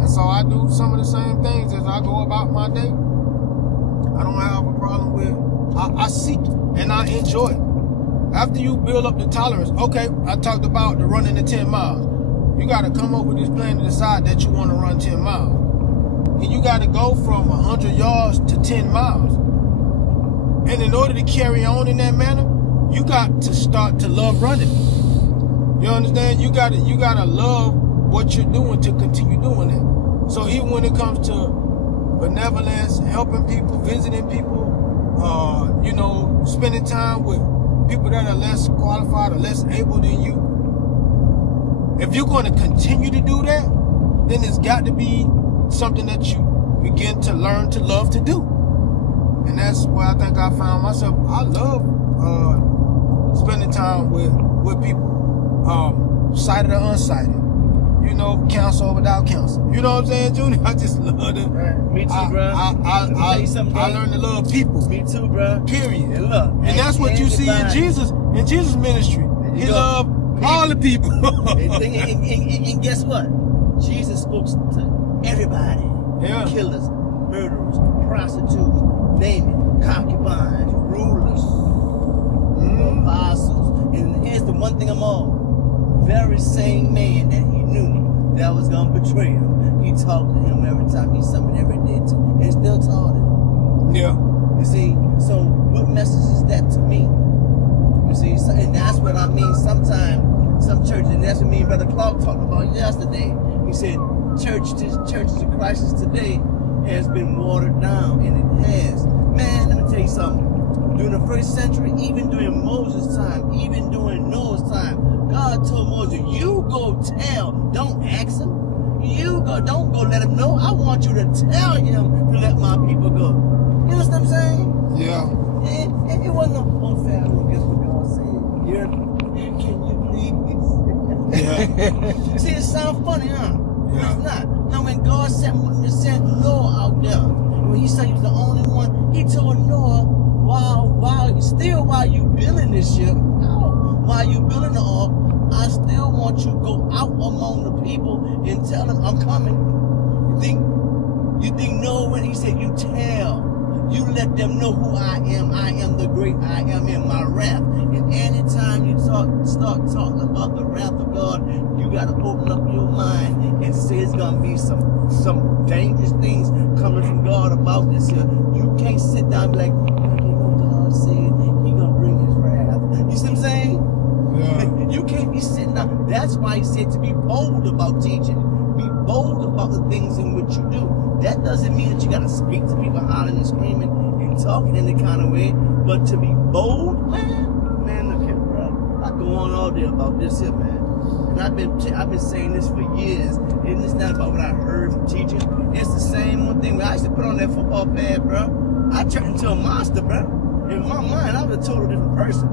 And so I do some of the same things as I go about my day. I don't have a problem with I seek and I enjoy it. After you build up the tolerance, okay, I talked about the running the 10 miles. You got to come up with this plan to decide that you want to run 10 miles. And you got to go from 100 yards to 10 miles. And in order to carry on in that manner, you got to start to love running. You understand? You got to love what you're doing to continue doing that. So even when it comes to benevolence, helping people, visiting people, you know, spending time with people that are less qualified or less able than you. If you're going to continue to do that, then it's got to be something that you begin to learn to love to do. And that's where I think I found myself. I love spending time with people, sighted or unsighted. You know, counsel without counsel. You know what I'm saying, Junior? I just love it. Me too, bro. I learned to love people. Me too, bro. Period. And look, And that's what you see in Jesus. In Jesus' ministry, he loved all the people. and guess what? Jesus spoke to everybody. Yeah. Killers, murderers, prostitutes, name it, concubines, rulers, apostles. And here's the one thing I'm all. Very same man that he knew that was going to betray him. He talked to him every time he summoned every day to, and still taught him. Yeah. You see, so what message is that to me? You see, so, and that's what I mean. Sometimes, some churches, and that's what me and Brother Clark talked about yesterday. He said, churches of Christ today has been watered down, and it has. Man, let me tell you something. During the first century, even during Moses' time, even during Noah's time, God told Moses, you go tell, don't ask him. You go, don't go let him know. I want you to tell him to let my people go. You understand what I'm saying? Yeah. It wasn't no Pharaoh. Guess what God said? Can you please? Yeah. See, it sounds funny, huh? Yeah. It's not. Now, when God sent Noah out there, when he said he was the only one, he told Noah, while you building this ship, while you building the ark, I still want you to go out among the people and tell them I'm coming. You think Noah, when he said you tell, you let them know who I am the great I am in my wrath. And anytime you start talking about the wrath of God, you got to open up your mind and say it's going to be some dangerous things coming from God about this here. You can't sit down and be like, you know, God said he going to bring his wrath. You see what I'm saying? Yeah. You can't be sitting down. That's why he said to be bold about teaching. Be bold about the things in which you do. That doesn't mean that you got to speak to people hollering and screaming and talking in the kind of way. But to be bold, man, look here, bro. I go on all day about this here, man. And I've been saying this for years. And it's not about what I heard from teaching. It's the same one thing. When I used to put on that football pad, bro, I turned into a monster, bro. In my mind, I was a total different person.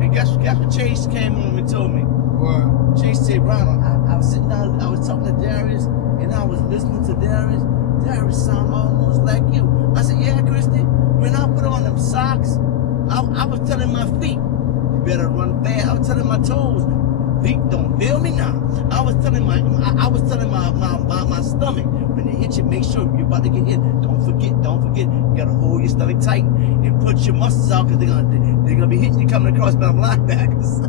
And guess what Chase came on and told me? What? Chase said, Ronald, I was sitting down, I was talking to Darius, and I was listening to Darius. Darius sound almost like you. I said, yeah, Christy, when I put on them socks, I was telling my feet, you better run fast. I was telling my toes, feet don't feel me now. I was telling my stomach, when they hit you, make sure you're about to get hit. Don't forget, you gotta hold your stomach tight and put your muscles out, because they're gonna be hitting you coming across by them linebackers.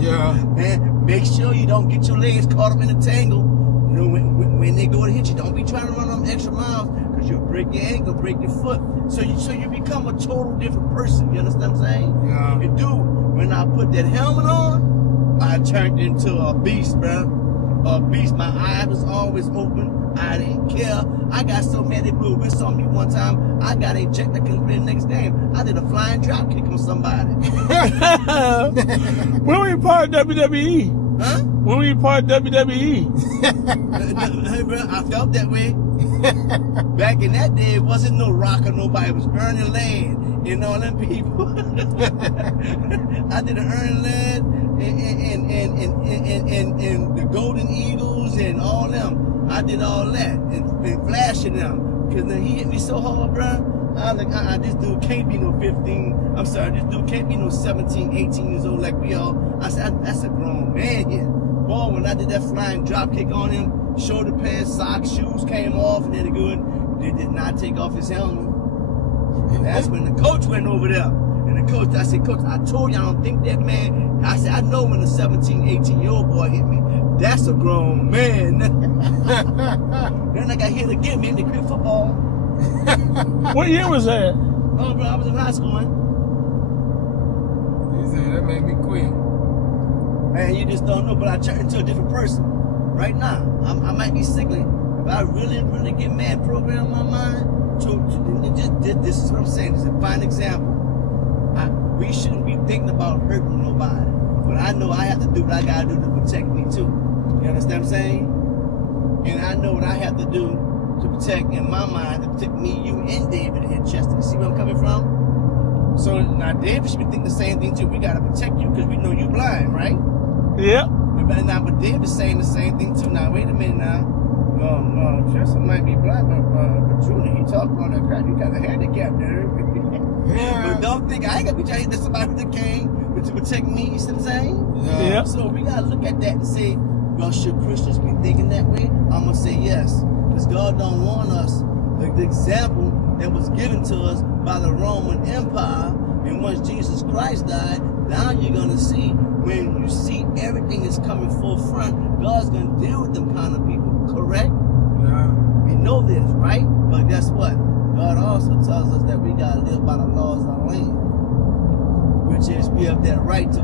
Yeah. Man, make sure you don't get your legs caught up in a tangle. You know, when they go to hit you, don't be trying to run them extra miles, because you'll break your ankle, break your foot. So you become a total different person. You understand what I'm saying? Yeah. And dude, when I put that helmet on, I turned into a beast, bro. A beast. My eyes was always open. I didn't care. I got so mad they blew a whistle on me one time. I got ejected. I couldn't play the next game. I did a flying drop kick on somebody. When were you part of WWE? Huh? When were you part of WWE? Hey, bro, I felt that way. Back in that day, it wasn't no rock or nobody. It was Earning Land and all them people. I did an Earning Land and the Golden Eagles and all them. I did all that and flashing them. Because then he hit me so hard, bro. I'm like, this dude can't be no 15. I'm sorry, this dude can't be no 17, 18 years old like we all. I said, that's a grown man here. Boy, when I did that flying drop kick on him, shoulder pads, socks, shoes came off, and then they did not take off his helmet. And that's when the coach went over there. And the coach, I said, Coach, I told you I don't think that man. I said, I know when a 17, 18-year-old boy hit me. That's a grown man. Then I got hit again, man. They quit football. What year was that? Oh, bro, I was in high school, man. He said, that made me quit. Man, you just don't know, but I turned into a different person. Right now, I might be sickly. If I really get mad program in my mind, this is what I'm saying. This is a fine example. We shouldn't be thinking about hurting nobody. But I know I have to do what I gotta do to protect me too. You understand what I'm saying? And I know what I have to do to protect, in my mind, to protect me, you, and David and Chester. You see where I'm coming from? So now David should be thinking the same thing too. We gotta protect you because we know you blind, right? Yeah. But David's saying the same thing too. Now wait a minute now. No, Chester might be blind, but Junior, he talked on that crap. You got a handicap there. Yeah. But don't think I ain't gonna be trying to hit somebody with a cane to protect me. You see what I'm saying? Yeah. So we gotta look at that and say, well, should Christians be thinking that way? I'm gonna say yes, because God don't want us. The example that was given to us by the Roman Empire, and once Jesus Christ died, now you're gonna see, when you see everything is coming forefront, God's gonna deal with them kind of people. Correct? Yeah. We know this, right? But guess what? God also tells us that we gotta live by the laws of the land, which is we have that right to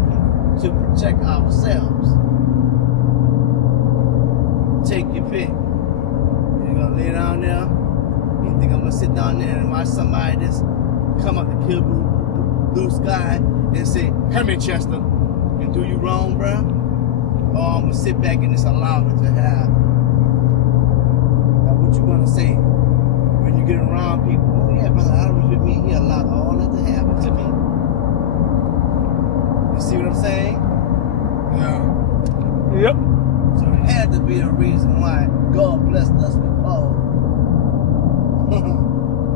protect ourselves. Take your pick. You're gonna lay down there. You think I'm gonna sit down there and watch somebody just come up the clear blue sky and say, "Come here, Chester," and do you wrong, bruh? Or I'm gonna sit back and just allow it to happen. Now, what you gonna say when you get around people? Oh yeah, brother, I don't really mean he allowed all that to happen to me. You see what I'm saying? Yeah. Yep. So it had to be a reason why God blessed us with Paul.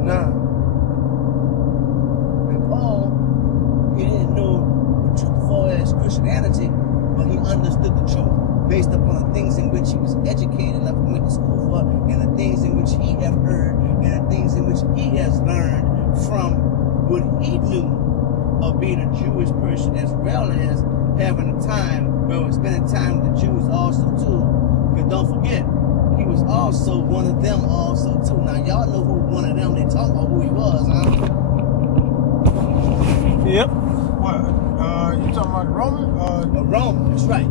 Nah. And Paul, he didn't know the truth as far as Christianity, but he understood the truth based upon the things in which he was educated enough and went to school for, and the things in which he have heard, and the things in which he has learned from what he knew of being a Jewish person, as well as having a time, well, spending time with the Jews also too. Because don't forget, he was also one of them also too. Now y'all know who one of them, they talking about who he was, huh? Yep. What? You talking about the Roman? A Roman, that's right.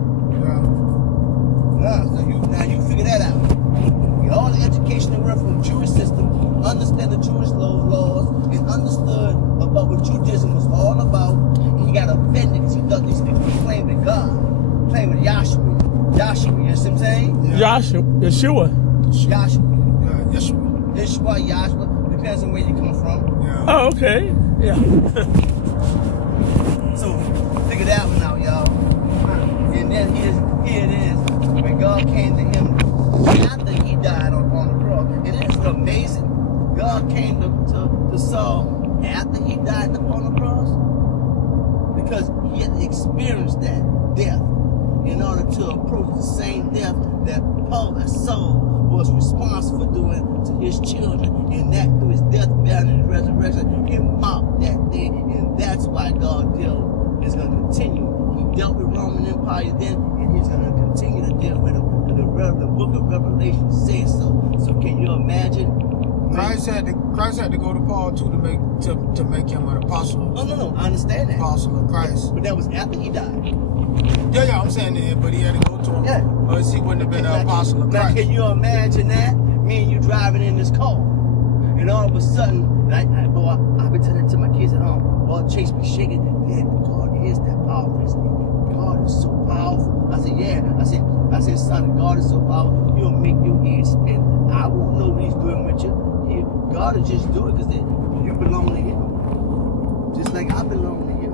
Yeah. Now you figure that out. Get all the education that went from the Jewish system, understand the Jewish laws, and understood about what Judaism was all about. And he got offended because he thought these people were claiming God, claiming Yahshua, you know what I'm saying? Yeah. Yeshua. Yahshua. Yeah, Yahshua, depends on where you come from. Yeah. Oh, okay. Yeah. So, figure that one out, y'all. And then here it is. When God came to him after he died on the cross. And it is amazing. God came to Saul after he died upon the cross. Because he had experienced that death in order to approach the same death that Saul was responsible for doing to his children. And that through his death, burial, and his resurrection, and mocked that day. And that's why God is going to continue. He dealt with Roman Empire then, and he's going to continue to deal with them. The book of Revelation says so. So can you imagine? Christ had to go to Paul too to make him an apostle. Oh no, I understand that. Apostle of Christ. But that was after he died. Yeah, I'm saying that, but he had to go to him. Yeah. Or else he wouldn't have been an apostle of Now Christ. can you imagine that? Me and you driving in this car, and all of a sudden, I've been telling it to my kids at home. Boy, Chase be shaking. Yeah, God is that powerful, isn't he? God is so powerful. I said, yeah. I said, son, God is so powerful. He'll make your head spin. I won't know what he's doing with you. God will just do it because you belong to him. Just like I belong to you.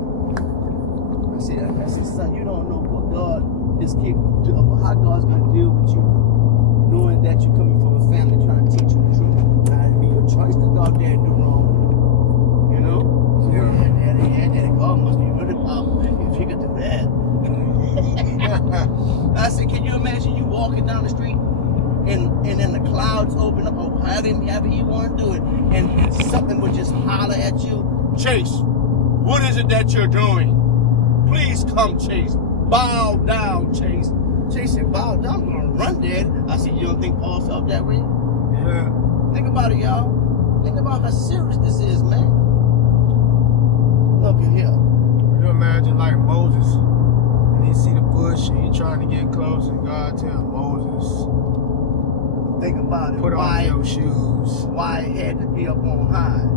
I said, son, you don't know what God is capable of, how God's going to deal with you, knowing that you're coming from a family trying to teach you the truth. Now, it'd be your choice to go out there and do wrong. walking down the street, and then the clouds open up, or however you want to do it, and something would just holler at you, Chase, what is it that you're doing? Please come, Chase. Bow down, Chase. Chase said, bow down, I'm gonna run, Dad. I said, you don't think Paul felt that way? Yeah. Think about it, y'all. Think about how serious this is, man. Look at here. You imagine like Moses, and he see the bush, and he trying to get close, and God tell Moses, Think about it. put on your shoes. Why it had to be up on high?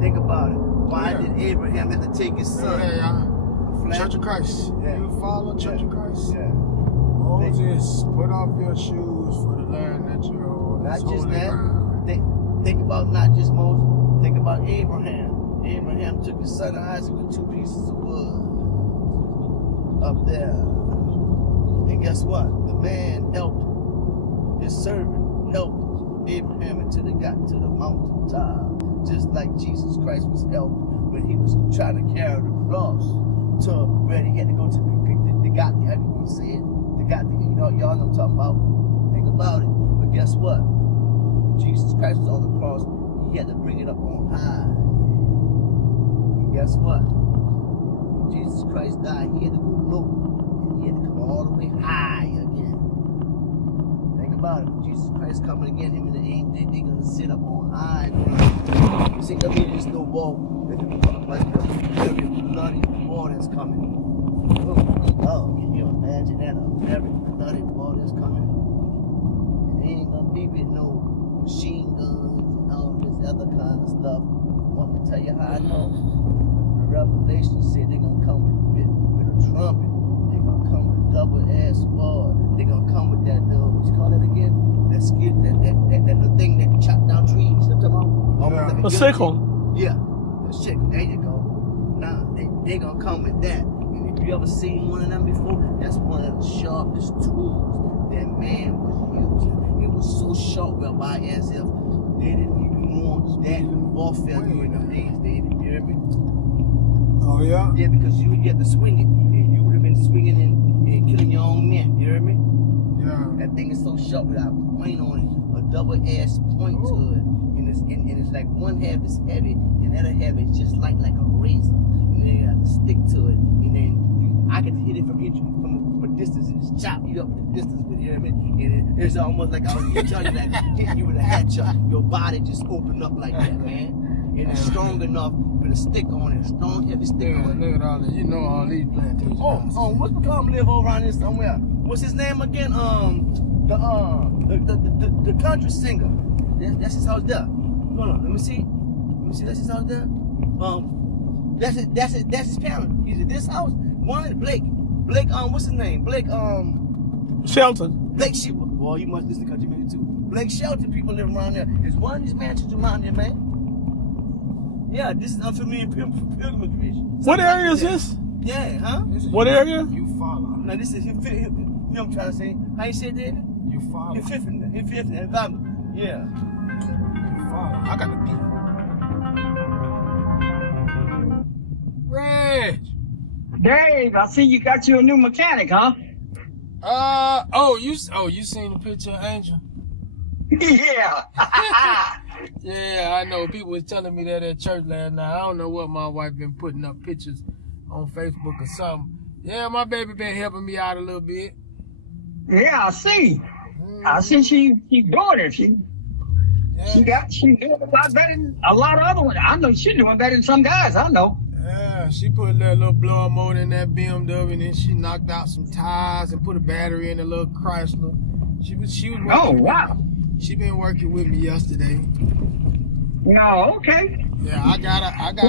Think about it. Why did Abraham have to take his son? Yeah, y'all. Church of Christ. Yeah. You follow Church of Christ? Yeah. Moses, put off your shoes for the land that you're on. Not It's just holy that. ground. Think about not just Moses. Think about Abraham. Abraham took his son Isaac with 2 pieces of wood up there. And guess what? The man helped, his servant helped Abraham until they got to the mountaintop. Just like Jesus Christ was helped when he was trying to carry the cross to where he had to go to the God, how you want to say it? The God, y'all know what I'm talking about. Think about it. But guess what? When Jesus Christ was on the cross, he had to bring it up on high. And guess what? When Jesus Christ died, he had to go low. And he had to come all the way high again. Think about it. When Jesus Christ coming again, him and the angels, they're going to sit up on high. You see, I mean, there's no wall. There's bloody war that's coming. Oh, can you imagine that? A very bloody war that's coming. And they ain't gonna be with no machine guns and all this other kind of stuff. Want me to tell you how I know? The Revelation said they're gonna come with a trumpet. They're gonna come with a double-edged sword. They're gonna come with that little, what you call that again? That skid, that little thing that chop down trees. You know what I'm talking about? A sickle. Yeah, a sickle. There you go. Now they gonna come with that. And if you ever seen one of them before, that's one of the sharpest tools that man was using. It was so sharp, whereby as if they didn't even want that warfare during them days. They didn't hear me. Oh, yeah? Yeah, because you had to swing it, and you would have been swinging and killing your own men. You hear me? Yeah. That thing is so sharp without a point on it, a double-edged point to it. And it's like one half is heavy, and the other half is just like a razor. And then you have to stick to it. And then I can hit it from a distance and just chop you up from the distance with it. You know what I mean? And it's almost like I was telling you that hitting you with a hatchet. Your body just opened up like that, man. And it's strong enough with a stick on it, a strong heavy stick on it. Look at all that. You know all these plantations. What's become live over around here somewhere? What's his name again? The country singer. That's his house there. Hold on, let me see. That's his house there. That's his parent. He's at this house. One, Blake, what's his name? Blake, Shelton. Blake Shelton. Boy, you must listen to country music too. Blake Shelton people live around there. There's one of these mansions around there, man. Yeah, this is unfamiliar pilgrimage. What area is this? Yeah, huh? What area? You follow. No, this is, you know what I'm trying to say? How you say it, David? You follow. In fifth environment. Yeah. You follow. I got the beat. Reg. Dave, I see you got you a new mechanic, huh? You seen the picture of Angel? Yeah. Yeah, I know. People was telling me that at church last night. I don't know what my wife been putting up pictures on Facebook or something. Yeah, my baby been helping me out a little bit. Yeah, I see. I see she doing it. She doing a lot better than a lot of other ones. I know she's doing better than some guys. I know. Yeah, she put that little blower motor in that BMW, and then she knocked out some tires and put a battery in the little Chrysler. She was working. Oh wow. She been working with me yesterday. No, okay. Yeah, I got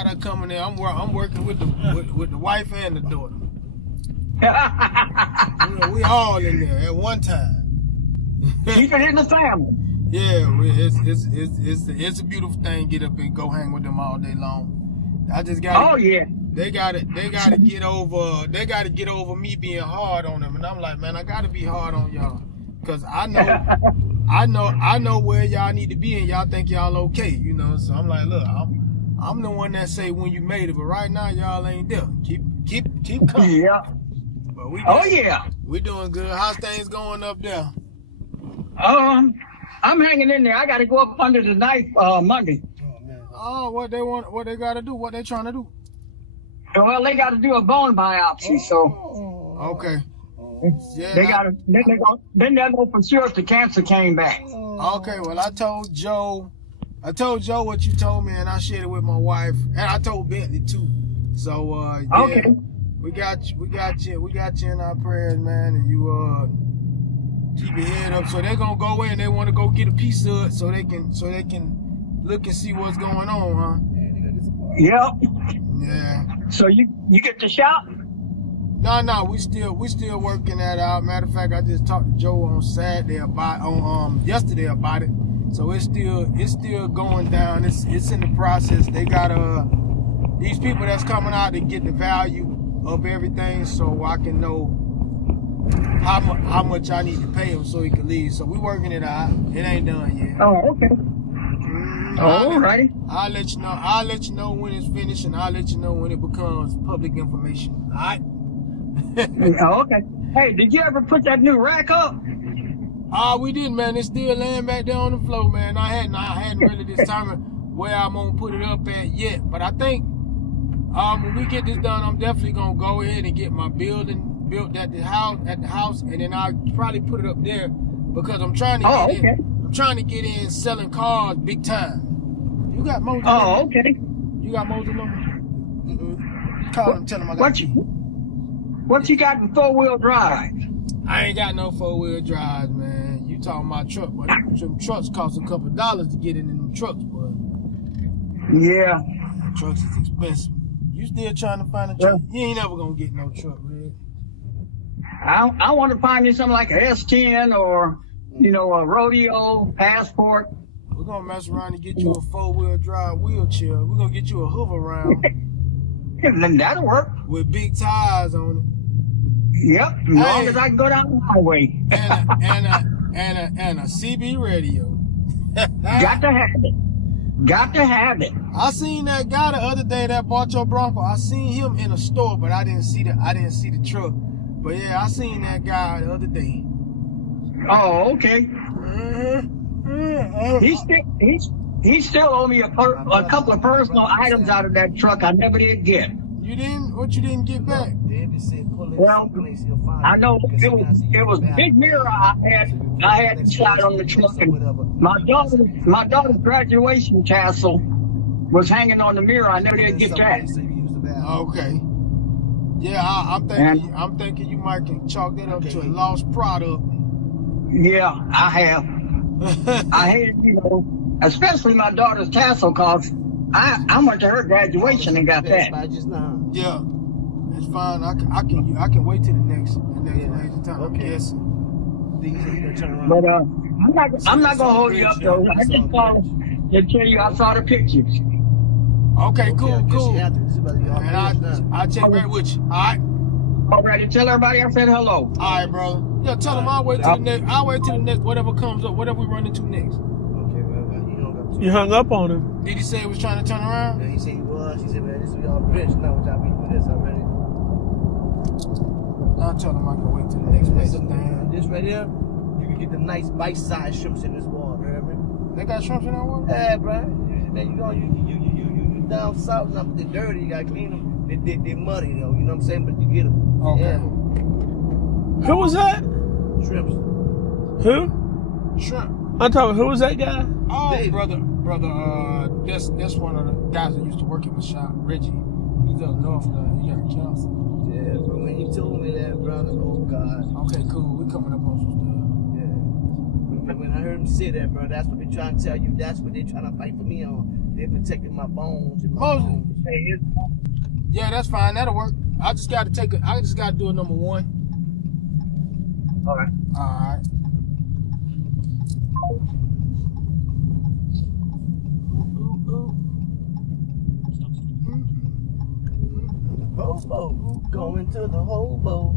her coming in. I'm working with the wife and the daughter. we all in there at one time. Keep it in the family. Yeah, it's a beautiful thing. Get up and go hang with them all day long. I just got. Oh yeah. They got to get over. They got to get over me being hard on them, and I'm like, man, I got to be hard on y'all, cause I know where y'all need to be, and y'all think y'all okay, you know. So I'm like, look, I'm the one that say when you made it, but right now y'all ain't there. Keep coming. Yeah. But we Oh yeah. we doing good. How's things going up there? I'm hanging in there. I got to go up under the knife Monday. Oh, what they want? What they got to do? What they trying to do? Well, they got to do a bone biopsy, so Okay. Yeah. they got to. Then they'll know for sure if the cancer came back. Okay. Well, I told Joe what you told me, and I shared it with my wife, and I told Bentley too. So yeah, Okay. we got you in our prayers, man, and you keep your head up. So they're gonna go in. They want to go get a piece of it, so they can look and see what's going on, huh? Yep. Yeah. So you get the shot? No, we still working that out. Matter of fact, I just talked to Joe on yesterday about it. So it's still going down. It's in the process. They got these people that's coming out to get the value of everything, so I can know how much I need to pay him so he can leave. So we working it out. It ain't done yet. Oh, okay. All righty. I'll let you know. I'll let you know when it's finished, and I'll let you know when it becomes public information. All right. Oh, okay. Hey, did you ever put that new rack up? We didn't, man. It's still laying back there on the floor, man. I hadn't really determined where I'm gonna put it up at yet. But I think when we get this done, I'm definitely gonna go ahead and get my building built at the house, and then I'll probably put it up there because I'm trying to get in. I'm trying to get in selling cars big time. You got Moses? Oh, okay. You got Moses number? Call him, tell him I got you. What you got in 4-wheel drive? I ain't got no 4-wheel drives, man. You talking about truck, but them trucks cost a couple dollars to get in them trucks, but yeah, trucks is expensive. You still trying to find a truck? You ain't never gonna get no truck, man. I want to find you something like a S10 or a rodeo passport. We're gonna mess around and get you a 4-wheel drive wheelchair. We're gonna get you a hover round. Then that'll work. With big tires on it. Yep, as long as I can go down the highway. and a CB radio. Got to have it. Got to have it. I seen that guy the other day that bought your Bronco. I seen him in a store, but I didn't see the truck. But yeah, I seen that guy the other day. Oh, okay. He still owe me a couple of personal items out of that truck I never did get. You didn't? What you didn't get back? Well, I know it was a big mirror I had inside on the truck, and my daughter's graduation tassel was hanging on the mirror. I never did get that. Okay. Yeah, I'm thinking you might can chalk that up to a lost product. Yeah, I have. I hate especially my daughter's tassel, cause I went to her graduation and got that. Yeah, it's fine. I can wait till the next time. I'm guessing. But I'm not gonna hold you up though. I just wanted to tell you I saw the pictures. Okay, cool. And I'll check back with you. All right. All right. Tell everybody I said hello. All right, brother. Yeah, tell them I'll wait till the next. I'll wait till the next. Whatever comes up, whatever we run into next. You hung up on him. Did he say he was trying to turn around? Yeah, he said he was. He said, man, this is y'all bitch. Now what y'all be doing this already. I'll tell him I can wait till the next place. This right here, you can get the nice bite-sized shrimps in this water. You know what I mean? They got shrimps in that water? Yeah, bro. You down south, now they're dirty. You gotta clean them. They're muddy though. You know what I'm saying? But you get them. Okay. Yeah. Who was that? Shrimps. Who? Shrimp. I'm talking. Who was that guy? Oh, David. brother. That's one of the guys that used to work in my shop, Reggie. He's up north now. He got cancer. Yeah, but when he told me that, brother, oh God. Okay, cool. We coming up on some stuff. Yeah. When I heard him say that, bro, that's what they're trying to tell you. That's what they're trying to fight for me on. They're protecting my bones and my bones. Yeah, that's fine. That'll work. I just got to do a number 1. All right. All right. Hobo, going to the hobo.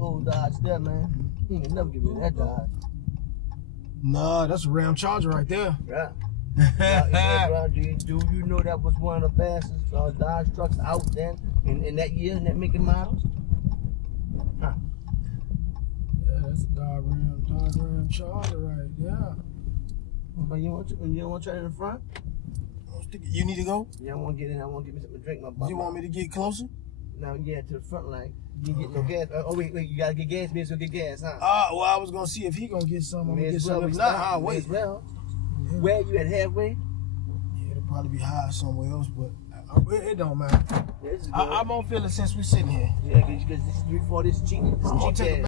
Old Dodge there, man. He ain't never give me that Dodge. Nah, that's a Ram Charger right there. Right. Yeah, bro, do you know that was one of the fastest Dodge trucks out then in that year, in that making model? Huh. Yeah, that's a Dodge Ram Charger right there. But you want to try it in the front? You need to go? Yeah, I want to get in. I want to get me something to drink. You want me to get closer? Now, yeah, to the front line. You get no gas. Oh, wait, you got to get gas. Maybe get gas, huh? Well, I was going to see if he going to get some. I'm going to get some. If not, I'll wait. Well, where you at halfway? Yeah, it'll probably be high somewhere else, but it don't matter. Yeah, I'm going to feel it since we're sitting here. Yeah, because this is 340. This is cheap. This is cheap gas.